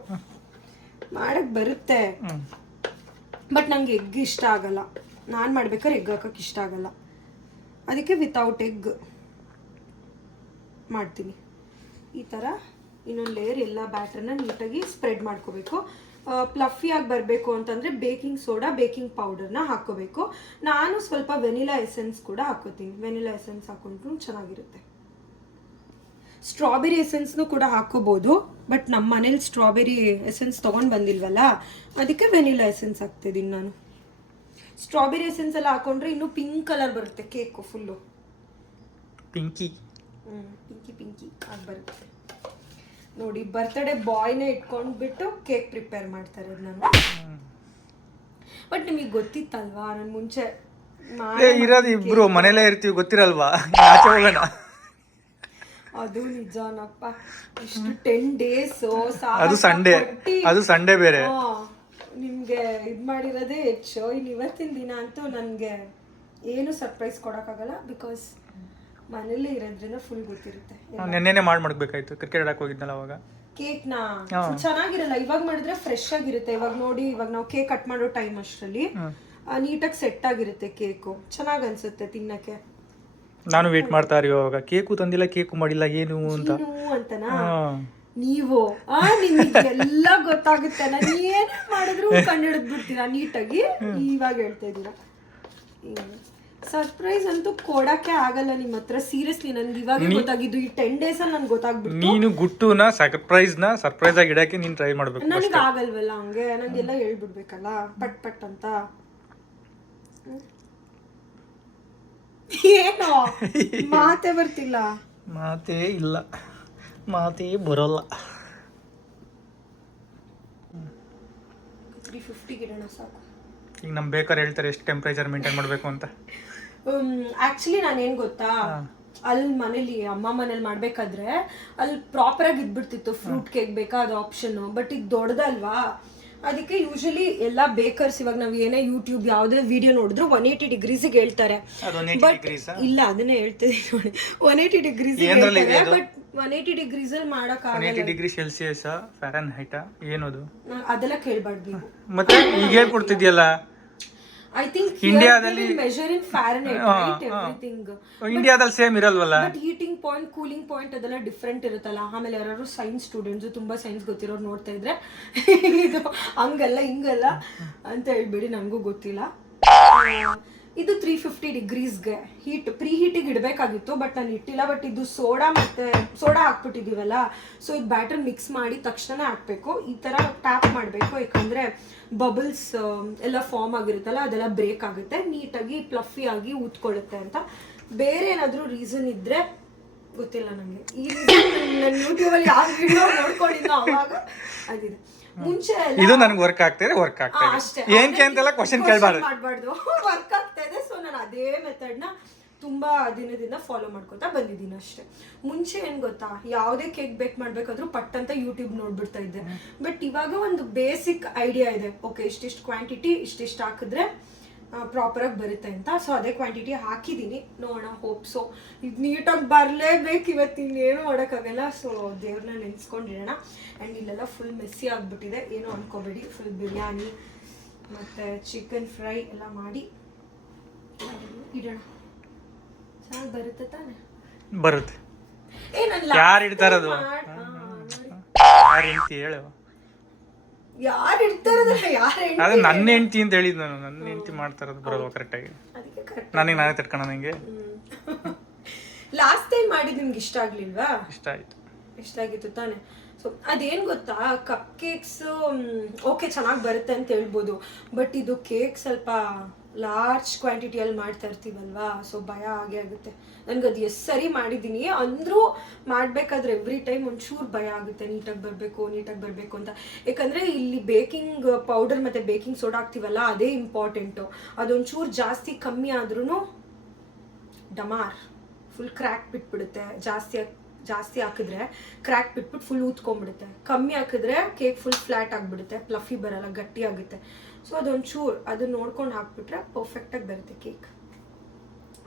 ಮಾಡಕ್ ಬರುತ್ತೆ, ಬಟ್ ನಂಗೆ ಎಗ್ ಇಷ್ಟ ಆಗಲ್ಲ. ನಾನು ಮಾಡ್ಬೇಕಾದ್ರೆ ಎಗ್ ಹಾಕಕ್ಕೆ ಇಷ್ಟ ಆಗಲ್ಲ, ಅದಕ್ಕೆ ವಿತೌಟ್ ಎಗ್ ಮಾಡ್ತೀನಿ. ಈ ಥರ ಇನ್ನೊಂದು ಲೇಯರ್ ಎಲ್ಲ ಬ್ಯಾಟರ್ನ ನೀಟಾಗಿ ಸ್ಪ್ರೆಡ್ ಮಾಡ್ಕೋಬೇಕು. ಪ್ಲಫಿಯಾಗಿ ಬರಬೇಕು ಅಂತಂದರೆ ಬೇಕಿಂಗ್ ಸೋಡಾ ಬೇಕಿಂಗ್ ಪೌಡರ್ನ ಹಾಕ್ಕೋಬೇಕು. ನಾನು ಸ್ವಲ್ಪ ವೆನಿಲಾ ಎಸೆನ್ಸ್ ಕೂಡ ಹಾಕೋತೀನಿ. ವೆನಿಲಾ ಎಸೆನ್ಸ್ ಹಾಕೊಂಡ್ರು ಚೆನ್ನಾಗಿರುತ್ತೆ. ಸ್ಟ್ರಾಬೆರಿ ಎಸೆನ್ಸ್ನು ಕೂಡ ಹಾಕೋಬೋದು, ಬಟ್ ನಮ್ಮ ಮನೇಲಿ ಸ್ಟ್ರಾಬೆರಿ ಎಸೆನ್ಸ್ ತೊಗೊಂಡು ಬಂದಿಲ್ವಲ್ಲ, ಅದಕ್ಕೆ ವೆನಿಲಾ ಎಸೆನ್ಸ್ ಹಾಕ್ತಿದ್ದೀನಿ ನಾನು. ಸ್ಟ್ರಾಬೆರಿ ಎಸೆನ್ಸ್ ಎಲ್ಲ ಹಾಕೊಂಡ್ರೆ ಇನ್ನೂ ಪಿಂಕ್ ಕಲರ್ ಬರುತ್ತೆ ಕೇಕು ಫುಲ್ಲು. ಪಿಂಕಿ ಪಿಂಕಿ ಆಗಿ ಬರುತ್ತೆ ನೋಡಿ. ಬರ್ತ್ಡೇ ಬಾಯ್ನೇ ಇಟ್ಕೊಂಡ್ಬಿಟ್ಟು ಕೇಕ್ ಪ್ರಿಪೇರ್ ಮಾಡ್ತಾರೆ ನಾನು. ಬಟ್ ನಿಮಗೆ ಗೊತ್ತಿತ್ತಲ್ವಾ, ನಾನು ಮುಂಚೆ ಇರೋದು ಇಬ್ರು ಮನೇಲೇ ಇರ್ತೀವಿ, ಗೊತ್ತಿರಲ್ವಾ ಆಚೆ ಹೋಗೋಣ. ಅದು ನಿಜನಪ್ಪ. ಇಷ್ಟು 10 days ಅದು ಸಂಡೇ ಬೇರೆ. ನಿಮ್ಗೆ ಇದ್ ಮಾಡಿರೋದೇ ಹೆಚ್ಚು. ಇನ್ನು ಇವತ್ತಿನ ದಿನ ಅಂತೂ ನನ್ಗೆ ಏನು ಸರ್ಪ್ರೈಸ್ ಕೊಡಕ್ಕಾಗಲ್ಲ, ಬಿಕಾಸ್ ಮನೇಲಿ ಇರೋದ್ರಿಂದ ಫುಲ್ ಗೊತ್ತಿರುತ್ತೆ. ನೆನ್ನೆನೆ ಮಾಡ್ಬೇಕಾಯ್ತು, ಕ್ರಿಕೆಟ್ ಆಡಕ್ ಹೋಗಿದ್ನಲ್ಲ ಅವಾಗ. ಕೇಕ್ನ ಚೆನ್ನಾಗಿರಲ್ಲ, ಇವಾಗ ಮಾಡಿದ್ರೆ ಫ್ರೆಶ್ ಆಗಿರುತ್ತೆ. ಇವಾಗ ನೋಡಿ, ಇವಾಗ ನಾವು ಕೇಕ್ ಕಟ್ ಮಾಡೋ ಟೈಮ್ ಅಷ್ಟರಲ್ಲಿ ನೀಟಾಗಿ ಸೆಟ್ ಆಗಿರುತ್ತೆ ಕೇಕು, ಚೆನ್ನಾಗಿ ಅನ್ಸುತ್ತೆ ತಿನ್ನಕ್ಕೆ. ನಾನು ವೇಟ್ ಮಾಡ್ತಾ ಇರಿ, ಇವಾಗ ಕೇಕು ತಂದಿಲ್ಲ, ಕೇಕು ಮಾಡಿಲ್ಲ, ಏನು ಅಂತನಾ ನೀವು ನಿಮಗೆ ಎಲ್ಲ ಗೊತ್ತಾಗುತ್ತೆ. ನಾನು ಏನ್ ಮಾಡಿದ್ರು ಕಂಡಿಡಿದ್ ಬಿಡ್ತೀರಾ ನೀಟಾಗಿ. ಇವಾಗ ಹೇಳ್ತಾ ಇದ್ದೀರಾ ಸರ್ಪ್ರೈಸ್ ಅಂತೂ ಕೊಡಕ್ಕೆ ಆಗಲ್ಲ ನಿಮ್ಮ ಹತ್ರ. ಸೀರಿಯಸ್ಲಿ ನನ್ಗೆ ಇವಾಗ ಗೊತ್ತಾಗಿದ್ದು, ಈ 10 days ಅಲ್ಲಿ ನನ್ಗೆ ಗೊತ್ತಾಗ್ಬಿಟ್ಟು. ನೀನು ಗುಟ್ಟುನ ಸರ್ಪ್ರೈಸ್ ಆಗಿ ಇಡಕ್ಕೆ ನೀನ್ ಟ್ರೈ ಮಾಡ್ಬೇಕು. ನನಗೆ ಆಗಲ್ವಲ್ಲ ಹಂಗೆ, ನಂಗೆಲ್ಲ ಹೇಳ್ಬಿಡ್ಬೇಕಲ್ಲ ಪಟ್ ಪಟ್ ಅಂತ. ಏನೋ ಮಾತೇ ಬರ್ತಿಲ್ಲ. ಮಾತೇ ಇಲ್ಲ, ಮಾತೇ ಬರೋಲ್ಲ. 350 ಇಡೋಣ ಸಾಕು. ಈಗ ನಮ್ ಬೇಕಾದ್ರೆ ಹೇಳ್ತಾರೆ ಎಷ್ಟು ಟೆಂಪರೇಚರ್ ಮೇಂಟೈನ್ ಮಾಡ್ಬೇಕು ಅಂತ. ಆಕ್ಚುಲಿ ನಾನೇನ್ ಗೊತ್ತಾ, ಅಲ್ಲಿ ಮನೇಲಿ ಅಮ್ಮ ಮನೇಲಿ ಮಾಡ್ಬೇಕಾದ್ರೆ ಅಲ್ಲಿ ಪ್ರಾಪರ್ ಆಗಿ ಇದ್ಬಿಡ್ತಿತ್ತು. ಫ್ರೂಟ್ ಕೇಕ್ ಬೇಕಾ ಅದು ಆಪ್ಷನ್, ಬಟ್ ಇದು ದೊಡ್ಡದಲ್ವಾ, ಅದಕ್ಕೆ ಯೂಶಲಿ ಎಲ್ಲ ಬೇಕರ್ಸ್ ಇವಾಗ ನಾವು ಏನೇ ಯೂಟ್ಯೂಬ್ ಯಾವುದೇ ವಿಡಿಯೋ ನೋಡಿದ್ರು 180 ಡಿಗ್ರೀಸಿಗೆ ಹೇಳ್ತಾರೆ. ಬಟ್ ಇಲ್ಲ, ಅದನ್ನೇ ಹೇಳ್ತಿದ್ದೀನಿ ನೋಡಿ, 180 ಡಿಗ್ರೀಸ್ ಹೇಳ್ತಾರೆ. ಬಟ್ 180 ಡಿಗ್ರೀಸ್ ಅಲ್ಲಿ ಮಾಡಕ್ ಆಗಲ್ಲ. 180 ಡಿಗ್ರಿ ಸೆಲ್ಸಿಯಸ್ ಫ್ಯಾರನ್ಹೈಟ್ ಏನದು ಅದೆಲ್ಲ ಕೇಳಬಾರ್ದು ನೀವು. ಮತ್ತೆ ಈಗ ಹೇಳ್ಕೊಡ್ತಿದ್ಯಲ್ಲ, ಐ ಥಿಂಕ್ ಇಂಡಿಯಾದಲ್ಲಿ measure in Fahrenheit right, everything. ಇಂಡಿಯಾದಲ್ಲಿ ಸೇಮ್ ಇರಲ್ವಲ್ಲ. But heating point, cooling point ಅದೆಲ್ಲ ಡಿಫ್ರೆಂಟ್ ಇರುತ್ತಲ್ಲ. ಆಮೇಲೆ ಯಾರು ಸೈನ್ಸ್ ಸ್ಟೂಡೆಂಟ್ಸ್, ತುಂಬಾ ಸೈನ್ಸ್ ಗೊತ್ತಿರೋರು ನೋಡ್ತಾ ಇದ್ರೆ ಇದು ಹಂಗಲ್ಲ ಹಿಂಗಲ್ಲ ಅಂತ ಹೇಳ್ಬಿಡಿ, ನನಗೂ ಗೊತ್ತಿಲ್ಲ. ಇದು 350 ಡಿಗ್ರೀಸ್ಗೆ ಪ್ರೀ ಹೀಟಿಗೆ ಇಡಬೇಕಾಗಿತ್ತು, ಬಟ್ ನಾನು ಇಟ್ಟಿಲ್ಲ. ಬಟ್ ಇದು ಸೋಡಾ ಹಾಕ್ಬಿಟ್ಟಿದೀವಲ್ಲ, ಸೊ ಇದು ಬ್ಯಾಟರ್ ಮಿಕ್ಸ್ ಮಾಡಿ ತಕ್ಷಣ ಹಾಕ್ಬೇಕು. ಈ ತರ ಟ್ಯಾಪ್ ಮಾಡಬೇಕು, ಯಾಕಂದ್ರೆ ಬಬಲ್ಸ್ ಎಲ್ಲ ಫಾರ್ಮ್ ಆಗಿರುತ್ತಲ್ಲ, ಅದೆಲ್ಲ ಬ್ರೇಕ್ ಆಗುತ್ತೆ, ನೀಟಾಗಿ ಫ್ಲಫಿ ಆಗಿ ಊದ್ಕೊಳ್ಳುತ್ತೆ ಅಂತ. ಬೇರೆ ಏನಾದರೂ ರೀಸನ್ ಇದ್ರೆ ಗೊತ್ತಿಲ್ಲ ನನಗೆ. ಈ ನನ್ನ ಯೂಟ್ಯೂಬಲ್ಲಿ ಯಾವ ವಿಡಿಯೋ ನೋಡ್ಕೊಂಡಿದ್ನೋ ಅವಾಗ ಅದಿದೆ. ಮುಂಚೆ ಇದು ನನಗೆ ವರ್ಕ್ ಆಗ್ತಿದೆ ಅಷ್ಟೇ, ಏನಕ್ಕೆ ಅಂತೆಲ್ಲ ಕ್ವಶನ್ ಕೇಳಬಾರ್ದು. ವರ್ಕ್ ಆಗ್ತಾ ಇದೆ. ಸೊ ನಾನು ಅದೇ ಮೆಥಡ್ನ ತುಂಬಾ ದಿನದಿಂದ ಫಾಲೋ ಮಾಡ್ಕೊತಾ ಬಂದಿದ್ದೀನಿ ಅಷ್ಟೇ. ಮುಂಚೆ ಏನ್ ಗೊತ್ತಾ, ಯಾವುದೇ ಕೇಕ್ ಬೇಕ್ ಮಾಡ್ಬೇಕಾದ್ರೂ ಪಟ್ ಅಂತ ಯೂಟ್ಯೂಬ್ ನೋಡ್ಬಿಡ್ತಾ ಇದ್ದೆ. ಬಟ್ ಇವಾಗ ಒಂದು ಬೇಸಿಕ್ ಐಡಿಯಾ ಇದೆ. ಓಕೆ, ಇಷ್ಟಿಷ್ಟು ಕ್ವಾಂಟಿಟಿ ಇಷ್ಟಿಷ್ಟು ಹಾಕಿದ್ರೆ ಪ್ರಾಪರ್ ಆಗಿ ಬರುತ್ತೆ ಅಂತ. ಸೊ ಅದೇ ಕ್ವಾಂಟಿಟಿ ಹಾಕಿದ್ದೀನಿ, ನೋಡೋಣ. ಹೋಪ್ ಸೊ ಇದು ನೀಟಾಗಿ ಬರಲೇಬೇಕು. ಇವತ್ತು ಇನ್ನೇನು ಮಾಡೋಕ್ಕಾಗಲ್ಲ. ಸೊ ದೇವ್ರನ್ನ ನೆನೆಸ್ಕೊಂಡಿರೋಣ. ಆ್ಯಂಡ್ ಇಲ್ಲೆಲ್ಲ ಫುಲ್ ಮೆಸ್ಸಿ ಆಗಿಬಿಟ್ಟಿದೆ, ಏನೂ ಅನ್ಕೋಬೇಡಿ. ಫುಲ್ ಬಿರಿಯಾನಿ ಮತ್ತು ಚಿಕನ್ ಫ್ರೈ ಎಲ್ಲ ಮಾಡಿ ಇಡೋಣ. ಚೆನ್ನಾಗಿ ಬರುತ್ತೆ ತಾನೆ? ಬರುತ್ತೆ. ಯಾರು ಇಡ್ತಾರದು? ಹೇಳು, ಯಾರು ಇಡ್ತಾರದಲ್ಲ, ಅದು ನನ್ನ ಹೆಂಡತಿ ಅಂತ ಹೇಳಿದ್ ನಾನು. ನನ್ನ ಹೆಂಡತಿ ಮಾಡ್ತಾರದು ಬರೋದು ಕರೆಕ್ಟಾಗಿ. ನನಗೆ ನಾನೇ ತಡ್ಕೋಣ. ನಂಗೆ ಲಾಸ್ಟ್ ಟೈಮ್ ಮಾಡಿದ್ ನಿಮ್ಗೆ ಇಷ್ಟ ಆಗ್ಲಿಲ್ವಾ? ಇಷ್ಟ ಆಗಿತ್ತು ತಾನೆ? ಸೊ ಅದೇನು ಗೊತ್ತಾ, ಕಪ್ ಕೇಕ್ಸ್ ಓಕೆ ಚೆನ್ನಾಗಿ ಬರುತ್ತೆ ಅಂತ ಹೇಳ್ಬೋದು. ಬಟ್ ಇದು ಕೇಕ್ ಸ್ವಲ್ಪ ಲಾರ್ಜ್ ಕ್ವಾಂಟಿಟಿಯಲ್ಲಿ ಮಾಡ್ತಾ ಇರ್ತೀವಲ್ವಾ, ಸೊ ಭಯ ಆಗೇ ಆಗುತ್ತೆ ನನಗೆ. ಅದು ಎಷ್ಟು ಸರಿ ಮಾಡಿದ್ದೀನಿ ಅಂದರೂ ಮಾಡಬೇಕಾದ್ರೆ ಎವ್ರಿ ಟೈಮ್ ಒಂಚೂರು ಭಯ ಆಗುತ್ತೆ, ನೀಟಾಗಿ ಬರಬೇಕು ಅಂತ. ಯಾಕಂದರೆ ಇಲ್ಲಿ ಬೇಕಿಂಗ್ ಪೌಡರ್ ಮತ್ತು ಬೇಕಿಂಗ್ ಸೋಡಾ ಹಾಕ್ತೀವಲ್ಲ, ಅದೇ ಇಂಪಾರ್ಟೆಂಟು. ಅದೊಂಚೂರು ಜಾಸ್ತಿ ಕಮ್ಮಿ ಆದ್ರೂ ಡಮಾರ್ ಫುಲ್ ಕ್ರ್ಯಾಕ್ ಬಿಟ್ಬಿಡುತ್ತೆ. ಜಾಸ್ತಿ ಹಾಕಿದ್ರೆ ಕ್ರ್ಯಾಕ್ ಬಿಟ್ಬಿಟ್ಟು ಫುಲ್ ಊದ್ಕೊಂಡ್ಬಿಡುತ್ತೆ. ಕಮ್ಮಿ ಹಾಕಿದ್ರೆ ಕೇಕ್ ಫುಲ್ ಫ್ಲ್ಯಾಟ್ ಆಗಿಬಿಡುತ್ತೆ, ಫ್ಲಫಿ ಬರಲ್ಲ, ಗಟ್ಟಿ ಆಗುತ್ತೆ. ಸೊ ಅದೊಂಚೂರು ಅದನ್ನ ನೋಡ್ಕೊಂಡು ಹಾಕ್ಬಿಟ್ರೆ ಪರ್ಫೆಕ್ಟಾಗಿ ಬರುತ್ತೆ ಕೇಕ್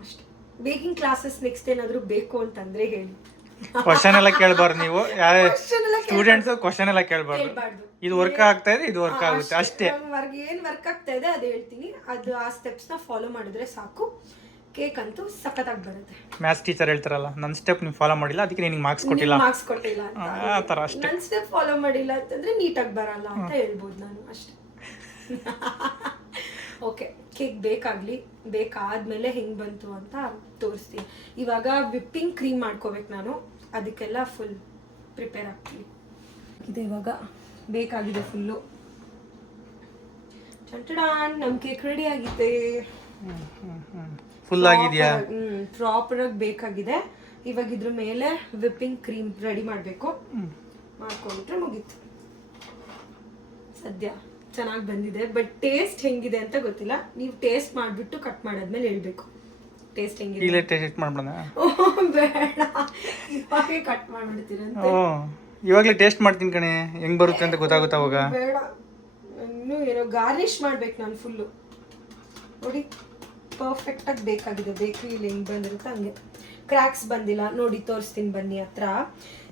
ಅಷ್ಟೇ. ಬೇಕಿಂಗ್ ಕ್ಲಾಸಸ್ ನೆಕ್ಸ್ಟ್ ಏನಾದರೂ ಬೇಕು ಅಂತಂದರೆ ಹೇಳಿ. ಕ್ವಶನ್ ಎಲ್ಲ ಕೇಳಬಾರ್ದು ನೀವು. ಸ್ಟೂಡೆಂಟ್ಸ್ ಕ್ವಶನ್ ಎಲ್ಲ ಕೇಳಬಾರ್ದು. ಇದು ವರ್ಕ್ ಆಗ್ತಾ ಇದೆ, ಇದು ವರ್ಕ್ ಆಗುತ್ತೆ ಅಷ್ಟೇ. ಏನು ವರ್ಕ್ ಆಗ್ತಾ ಇದೆ ಅದು ಹೇಳ್ತೀನಿ, ಅದು ಆ ಸ್ಟೆಪ್ಸ್ನ ಫಾಲೋ ಮಾಡಿದ್ರೆ ಸಾಕು. ಕೇಕ್ ಅಂತೂ ಸಖತ್ತಾಗಿ ಬರುತ್ತೆ. ಮ್ಯಾಥ್ಸ್ ಟೀಚರ್ ಹೇಳ್ತಾರಲ್ಲ, ನನ್ನ ಸ್ಟೆಪ್ ನೀವು ಫಾಲೋ ಮಾಡಿಲ್ಲ ಅದಕ್ಕೆ ನಿನಗೆ ಮಾರ್ಕ್ಸ್ ಕೊಟ್ಟಿಲ್ಲ, ಮಾರ್ಕ್ಸ್ ಕೊಟ್ಟಿಲ್ಲ ಅಂತ. ಆ ಥರ ಅಷ್ಟೇ. ನನ್ನ ಸ್ಟೆಪ್ ಫಾಲೋ ಮಾಡಿಲ್ಲ ಅಂತಂದ್ರೆ ನೀಟಾಗಿ ಬರಲ್ಲ ಅಂತ ಹೇಳ್ಬೋದು ನಾನು ಅಷ್ಟೇ. ಓಕೆ, ಕೇಕ್ ಬೇಕಾದ್ಮೇಲೆ ಹೆಂಗೆ ಬಂತು ಅಂತ ತೋರಿಸ್ತೀನಿ. ಇವಾಗ ವಿಪ್ಪಿಂಗ್ ಕ್ರೀಮ್ ಮಾಡ್ಕೋಬೇಕು ನಾನು, ಅದಕ್ಕೆಲ್ಲ ಫುಲ್ ಪ್ರಿಪೇರ್ ಆಗ್ತೀನಿ. ಇದು ಇವಾಗ ಬೇಕಾಗಿದೆ ಫುಲ್ಲು. ಟಂಟಡಾನ್, ನಮ್ಮ ಕೇಕ್ ರೆಡಿ ಆಗಿದೆ. ಫುಲ್ ಆಗಿದೆಯಾ? ಪ್ರಾಪರ್ ಆಗಿ ಬೇಕಾಗಿದೆ. ಇವಾಗ ಇದ್ರ ಮೇಲೆ ವಿಪ್ಪಿಂಗ್ ಕ್ರೀಮ್ ರೆಡಿ ಮಾಡಬೇಕು. ಮಾಡ್ಕೊಂಡ್ರೆ ಮುಗೀತು. ಸದ್ಯ ಚೆನ್ನಾಗಿ ಬಂದಿದೆ, ಬಟ್ ಟೇಸ್ಟ್ ಹೆಂಗಿದೆ ಅಂತ ಗೊತ್ತಿಲ್ಲ. ನೀವು ಟೇಸ್ಟ್ ಮಾಡಿಬಿಟ್ಟು ಕಟ್ ಮಾಡಾದ್ಮೇಲೆ ಹೇಳ್ಬೇಕು ಟೇಸ್ಟ್ ಹೆಂಗಿದೆ. ಈಗಲೇ ಟೇಸ್ಟ್ ಮಾಡ್ಬಿಡೋಣ? ಬೇಡ, ಇವಾಗೇ ಕಟ್ ಮಾಡ್ಬಿಡ್ತೀರಂತೆ. ಇವಾಗಲೇ ಟೇಸ್ಟ್ ಮಾಡ್ತೀನಿ ಕಣೆ, ಹೆಂಗ್ ಬರುತ್ತೆ ಅಂತ ಗೊತ್ತಾಗುತ್ತಾ ಅವಾಗ? ಬೇಡ, ಇನ್ನೂ ಏನೋ ಗಾರ್ನಿಷ್ ಮಾಡ್ಬೇಕು ನಾನು ಫುಲ್ಲು. ನೋಡಿ ಪರ್ಫೆಕ್ಟಾಗಿ ಬೇಕಾಗಿದೆ. ಬೇಕ್ರಿಯಲ್ಲಿ ಹೆಂಗೆ ಬಂದಿರುತ್ತೆ ಹಂಗೆ. ಕ್ರ್ಯಾಕ್ಸ್ ಬಂದಿಲ್ಲ ನೋಡಿ, ತೋರಿಸ್ತೀನಿ ಬನ್ನಿ ಹತ್ರ.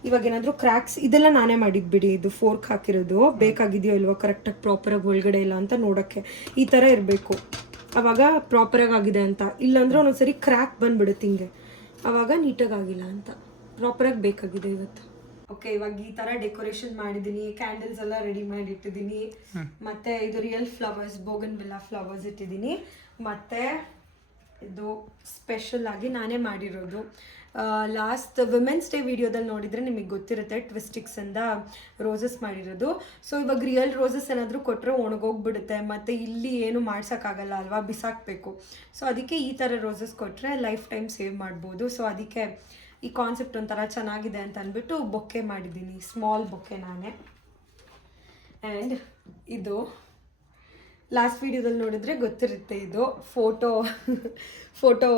ಇವಾಗ ಏನಾದರೂ ಕ್ರ್ಯಾಕ್ಸ್, ಇದೆಲ್ಲ ನಾನೇ ಮಾಡಿದ್ದು ಬಿಡಿ. ಇದು ಫೋರ್ಕ್ ಹಾಕಿರೋದು. ಬೇಕಾಗಿದೆಯೋ ಇಲ್ವೋ ಕರೆಕ್ಟಾಗಿ ಪ್ರಾಪರಾಗಿ ಒಳಗಡೆ ಇಲ್ಲ ಅಂತ ನೋಡೋಕ್ಕೆ ಈ ಥರ ಇರಬೇಕು, ಆವಾಗ ಪ್ರಾಪರಾಗಿ ಆಗಿದೆ ಅಂತ. ಇಲ್ಲಾಂದ್ರೆ ಒಂದೊಂದ್ಸರಿ ಕ್ರ್ಯಾಕ್ ಬಂದ್ಬಿಡುತ್ತೆ ಹಿಂಗೆ, ಆವಾಗ ನೀಟಾಗಿ ಆಗಿಲ್ಲ ಅಂತ. ಪ್ರಾಪರಾಗಿ ಬೇಕಾಗಿದೆ ಇವತ್ತು. ಓಕೆ, ಇವಾಗ ಈ ಥರ ಡೆಕೋರೇಷನ್ ಮಾಡಿದ್ದೀನಿ. ಕ್ಯಾಂಡಲ್ಸ್ ಎಲ್ಲ ರೆಡಿ ಮಾಡಿ ಇಟ್ಟಿದ್ದೀನಿ. ಮತ್ತೆ ಇದು ರಿಯಲ್ ಫ್ಲವರ್ಸ್, ಬೋಗನ್ವಿಲ್ಲಾ ಫ್ಲವರ್ಸ್ ಇಟ್ಟಿದ್ದೀನಿ. ಮತ್ತೆ ಇದು ಸ್ಪೆಷಲ್ ಆಗಿ ನಾನೇ ಮಾಡಿರೋದು. ಲಾಸ್ಟ್ ವಿಮೆನ್ಸ್ ಡೇ ವಿಡಿಯೋದಲ್ಲಿ ನೋಡಿದರೆ ನಿಮಗೆ ಗೊತ್ತಿರುತ್ತೆ, ಟ್ವಿಸ್ಟಿಕ್ಸ್ ಇಂದ ರೋಸಸ್ ಮಾಡಿರೋದು. ಸೊ ಇವಾಗ ರಿಯಲ್ ರೋಸಸ್ ಏನಾದರೂ ಕೊಟ್ಟರೆ ಒಣಗೋಗ್ಬಿಡುತ್ತೆ, ಮತ್ತು ಇಲ್ಲಿ ಏನು ಮಾಡ್ಸೋಕ್ಕಾಗಲ್ಲ ಅಲ್ವಾ, ಬಿಸಾಕಬೇಕು. ಸೊ ಅದಕ್ಕೆ ಈ ಥರ ರೋಸಸ್ ಕೊಟ್ಟರೆ ಲೈಫ್ ಟೈಮ್ ಸೇವ್ ಮಾಡ್ಬೋದು. ಸೊ ಅದಕ್ಕೆ ಈ ಕಾನ್ಸೆಪ್ಟ್ ಒಂಥರ ಚೆನ್ನಾಗಿದೆ ಅಂತ ಅಂದ್ಬಿಟ್ಟು ಬೊಕ್ಕೆ ಮಾಡಿದ್ದೀನಿ, ಸ್ಮಾಲ್ ಬೊಕ್ಕೆ ನಾನೇ. ಆ್ಯಂಡ್ ಇದು ಲಾಸ್ಟ್ ವಿಡಿಯೋದಲ್ಲಿ ನೋಡಿದರೆ ಗೊತ್ತಿರುತ್ತೆ, ಇದು ಫೋಟೋ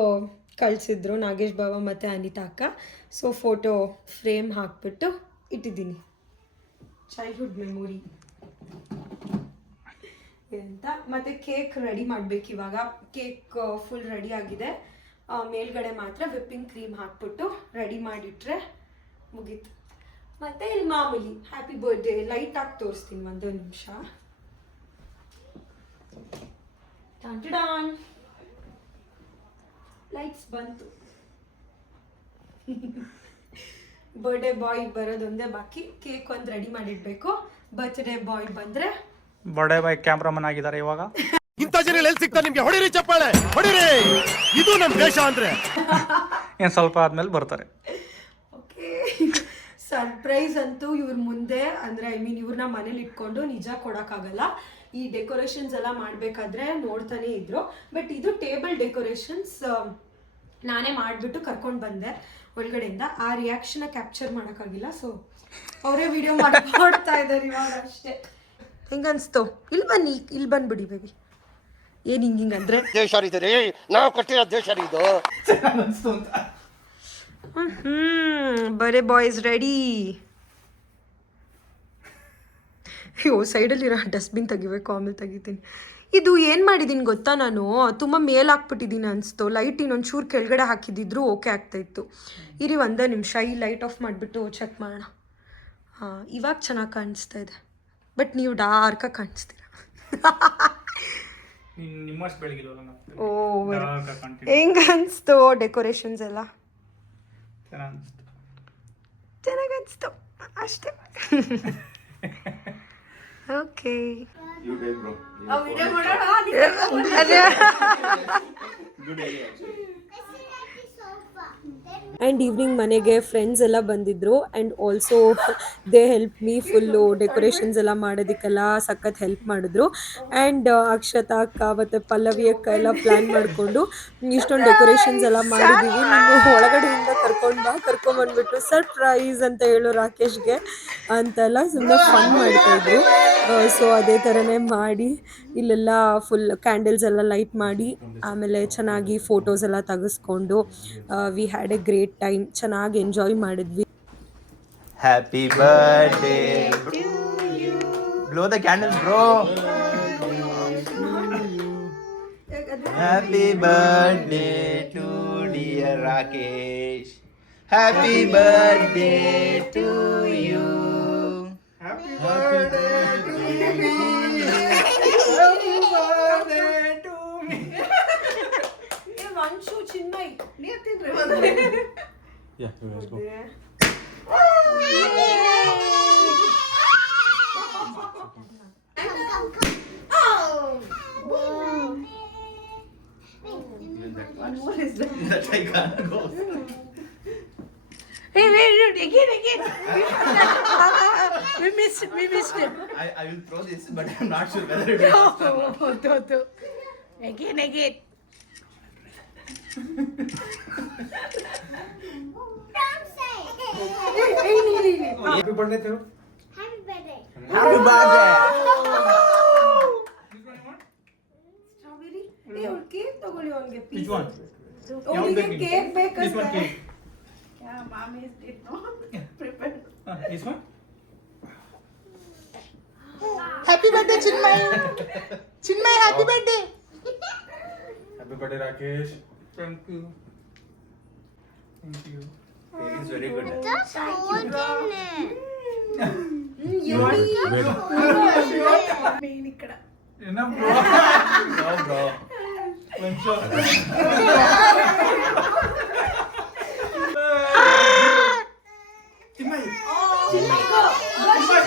ಕಳಿಸಿದ್ರು ನಾಗೇಶ್ ಬಾವ ಮತ್ತು ಅನಿತಾ ಅಕ್ಕ. ಸೊ ಫೋಟೋ ಫ್ರೇಮ್ ಹಾಕ್ಬಿಟ್ಟು ಇಟ್ಟಿದ್ದೀನಿ, ಚೈಲ್ಡ್ಹುಡ್ ಮೆಮೊರಿ ಅಂತ. ಮತ್ತು ಕೇಕ್ ರೆಡಿ ಮಾಡಬೇಕು ಇವಾಗ. ಕೇಕ್ ಫುಲ್ ರೆಡಿ ಆಗಿದೆ, ಮೇಲ್ಗಡೆ ಮಾತ್ರ ವಿಪ್ಪಿಂಗ್ ಕ್ರೀಮ್ ಹಾಕ್ಬಿಟ್ಟು ರೆಡಿ ಮಾಡಿಟ್ರೆ ಮುಗೀತು. ಮತ್ತು ಇಲ್ಲಿ ಮಾಮೂಲಿ ಹ್ಯಾಪಿ ಬರ್ಡೇ ಲೈಟಾಗಿ ತೋರಿಸ್ತೀನಿ, ಒಂದು ನಿಮಿಷ. ಟಂಟಡಾನ್, ಲೈಟ್ಸ್ ಬಂತು. ಬರ್ಡೇ ಬಾಯ್ ಬರೋದೊಂದೇ ಬಾಕಿ. ಕೇಕ್ ಒಂದು ರೆಡಿ ಮಾಡಿಡ್ಬೇಕು. ಬರ್ತ್ಡೇ ಬಾಯ್ ಬಂದರೆ ಬರ್ಡೇ ಬಾಯ್ ಕ್ಯಾಮ್ರಾಮನ್ ಆಗಿದ್ದಾರೆ ಇವಾಗ. ಇಂಥ ಜನ ಎಲ್ಲಿ ಸಿಗ್ತಾರೆ ನಿಮ್ಗೆ? ಹೊಡಿರಿ ಚಪ್ಪಾಳೆ, ಹೊಡಿರಿ, ಇದು ನಮ್ಮ ದೇಶ ಅಂದ್ರೆ. ಏನು ಸ್ವಲ್ಪ ಆದ್ಮೇಲೆ ಬರ್ತಾರೆ. ಓಕೆ, ಸರ್ಪ್ರೈಸ್ ಅಂತೂ ಇವ್ರ ಮುಂದೆ, ಅಂದರೆ ಐ ಮೀನ್ ಇವ್ರನ್ನ ಮನೇಲಿ ಇಟ್ಕೊಂಡು ನಿಜ ಕೊಡೋಕ್ಕಾಗಲ್ಲ. ಈ ಡೆಕೋರೇಷನ್ಸ್ ಎಲ್ಲ ಮಾಡಬೇಕಾದ್ರೆ ನೋಡ್ತಾನೆ ಇದ್ರು. ಬಟ್ ಇದು ಟೇಬಲ್ ಡೆಕೋರೇಷನ್ಸ್ ನಾನೇ ಮಾಡಿಬಿಟ್ಟು ಕರ್ಕೊಂಡು ಬಂದೆ ಒಳಗಡೆಯಿಂದ. ಆ ರಿಯಾಕ್ಷನ್ನ ಕ್ಯಾಪ್ಚರ್ ಮಾಡೋಕ್ಕಾಗಿಲ್ಲ, ಸೊ ಅವರೇ ವಿಡಿಯೋ ಮಾಡ್ತಾ ಇದ್ದಾರೆ ಇವಾಗ ಅಷ್ಟೇ. ಹೆಂಗನ್ಸ್ತು? ಇಲ್ಲಿ ಬನ್ನಿ, ಇಲ್ಲಿ ಬಂದ್ಬಿಡಿ ಬೇಬಿ. ಏನು ಹಿಂಗಂದ್ರೆ ದೇಶ ರೀ, ನಾವು ಕಟ್ಟಿರೋ ದೇಶ ಇದು. Birthday boys ready. ಅಯ್ಯೋ, ಸೈಡಲ್ಲಿರೋ ಡಸ್ಟ್ಬಿನ್ ತೆಗಿಬೇಕು, ಆಮೇಲೆ ತೆಗಿತೀನಿ. ಇದು ಏನು ಮಾಡಿದ್ದೀನಿ ಗೊತ್ತಾ, ನಾನು ತುಂಬ ಮೇಲೆ ಹಾಕ್ಬಿಟ್ಟಿದ್ದೀನಿ ಅನಿಸ್ತು. ಲೈಟ್ ಇನ್ನೊಂಚೂರು ಕೆಳಗಡೆ ಹಾಕಿದ್ದಿದ್ರು ಓಕೆ ಆಗ್ತಾಯಿತ್ತು. ಇರಿ ಒಂದೇ ನಿಮಿಷ, ಈ ಲೈಟ್ ಆಫ್ ಮಾಡಿಬಿಟ್ಟು ಚೆಕ್ ಮಾಡೋಣ. ಹಾಂ, ಇವಾಗ ಚೆನ್ನಾಗಿ ಕಾಣಿಸ್ತಾ ಇದೆ, ಬಟ್ ನೀವು ಡಾರ್ಕಾಗಿ ಕಾಣಿಸ್ತೀರ. ಓ, ಹೆಂಗೆ ಅನಿಸ್ತು ಡೆಕೋರೇಷನ್ಸ್ ಎಲ್ಲ? ಚೆನ್ನಾಗಿ ಅನಿಸ್ತು ಅಷ್ಟೇ. ಓಕೆ, ಆ್ಯಂಡ್ ಈವ್ನಿಂಗ್ ಮನೆಗೆ ಫ್ರೆಂಡ್ಸ್ ಎಲ್ಲ ಬಂದಿದ್ದರು. And also they help me full decorations ಎಲ್ಲ ಮಾಡೋದಕ್ಕೆಲ್ಲ ಸಖತ್ ಹೆಲ್ಪ್ ಮಾಡಿದ್ರು. ಆ್ಯಂಡ್ ಅಕ್ಷತಾ ಅಕ್ಕ ಮತ್ತು ಪಲ್ಲವಿ ಅಕ್ಕ ಎಲ್ಲ ಪ್ಲ್ಯಾನ್ ಮಾಡಿಕೊಂಡು ಇಷ್ಟೊಂದು ಡೆಕೋರೇಷನ್ಸ್ ಎಲ್ಲ ಮಾಡಿದ್ದೀವಿ, ನೀವು ಒಳಗಡೆಯಿಂದ ಕರ್ಕೊಂಬಂದ್ಬಿಟ್ಟು ಸರ್ಪ್ರೈಸ್ ಅಂತ ಹೇಳು ರಾಕೇಶ್ಗೆ ಅಂತೆಲ್ಲ ಸುಮ್ಮನೆ ಫನ್ ಮಾಡ್ತಾಯಿದ್ರು. ಸೊ ಅದೇ ಥರನೇ ಮಾಡಿ ಇಲ್ಲೆಲ್ಲ ಫುಲ್ ಕ್ಯಾಂಡಲ್ಸ್ ಎಲ್ಲ ಲೈಟ್ ಮಾಡಿ ಆಮೇಲೆ ಚೆನ್ನಾಗಿ ಫೋಟೋಸ್ ಎಲ್ಲ ತೆಗೆಸ್ಕೊಂಡು we had a great time. ಚೆನ್ನಾಗಿ ಎಂಜಾಯ್ ಮಾಡಿದ್ವಿ. Happy birthday blow the candles bro. Happy birthday to dear Rakesh. Happy birthday to you. Happy birthday to me. Happy birthday to me. Anshu, Chinmay. Yeah, let's go. That I can't go. Hey, wait, again. We missed it. I will throw this, but I'm not sure whether it will last or not. No. Again. Happy birthday to you. Happy birthday. Strawberry. Hey, ಅವ್ಳು cake ತಗೊಳ್ಳಿ ಅವ್ನಿಗೆ piece. Which one? ಅವ್ನಿಗೆ ಯಾವ್ದು cake ಬೇಕು? This one ಬೇಕಂತೆ. cake. Yeah, mommy did not prepare. This one? Happy birthday, Chinmay. Chinmay, happy birthday. Happy birthday, Rakesh. Thank you. Thank you. It is very good. Main ikkada. Enough, bro. No, bro. One shot. Chinmay. Chinmay,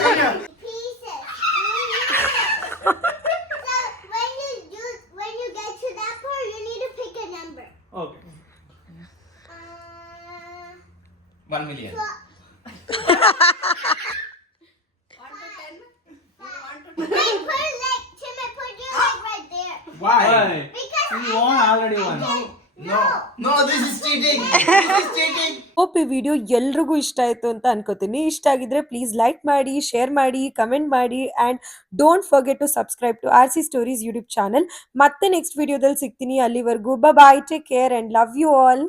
Kanya. Pieces. So when you get to that part, you need to pick a number. Okay. 1 million. Wait, put your leg, Timmy, put your leg right there. Why? Because You won already won. No, this is cheating. Hope ಈ video ಎಲ್ರಿಗೂ ಇಷ್ಟ ಆಯಿತು ಅಂತ ಅನ್ಕೋತೀನಿ. ಇಷ್ಟ ಆಗಿದ್ರೆ please like ಮಾಡಿ, share ಮಾಡಿ, ಕಮೆಂಟ್ ಮಾಡಿ and don't forget to subscribe to RC Stories YouTube channel. ಮತ್ತೆ ನೆಕ್ಸ್ಟ್ ವಿಡಿಯೋದಲ್ಲಿ ಸಿಗ್ತೀನಿ. ಅಲ್ಲಿವರೆಗೂ bye, take care and love you all.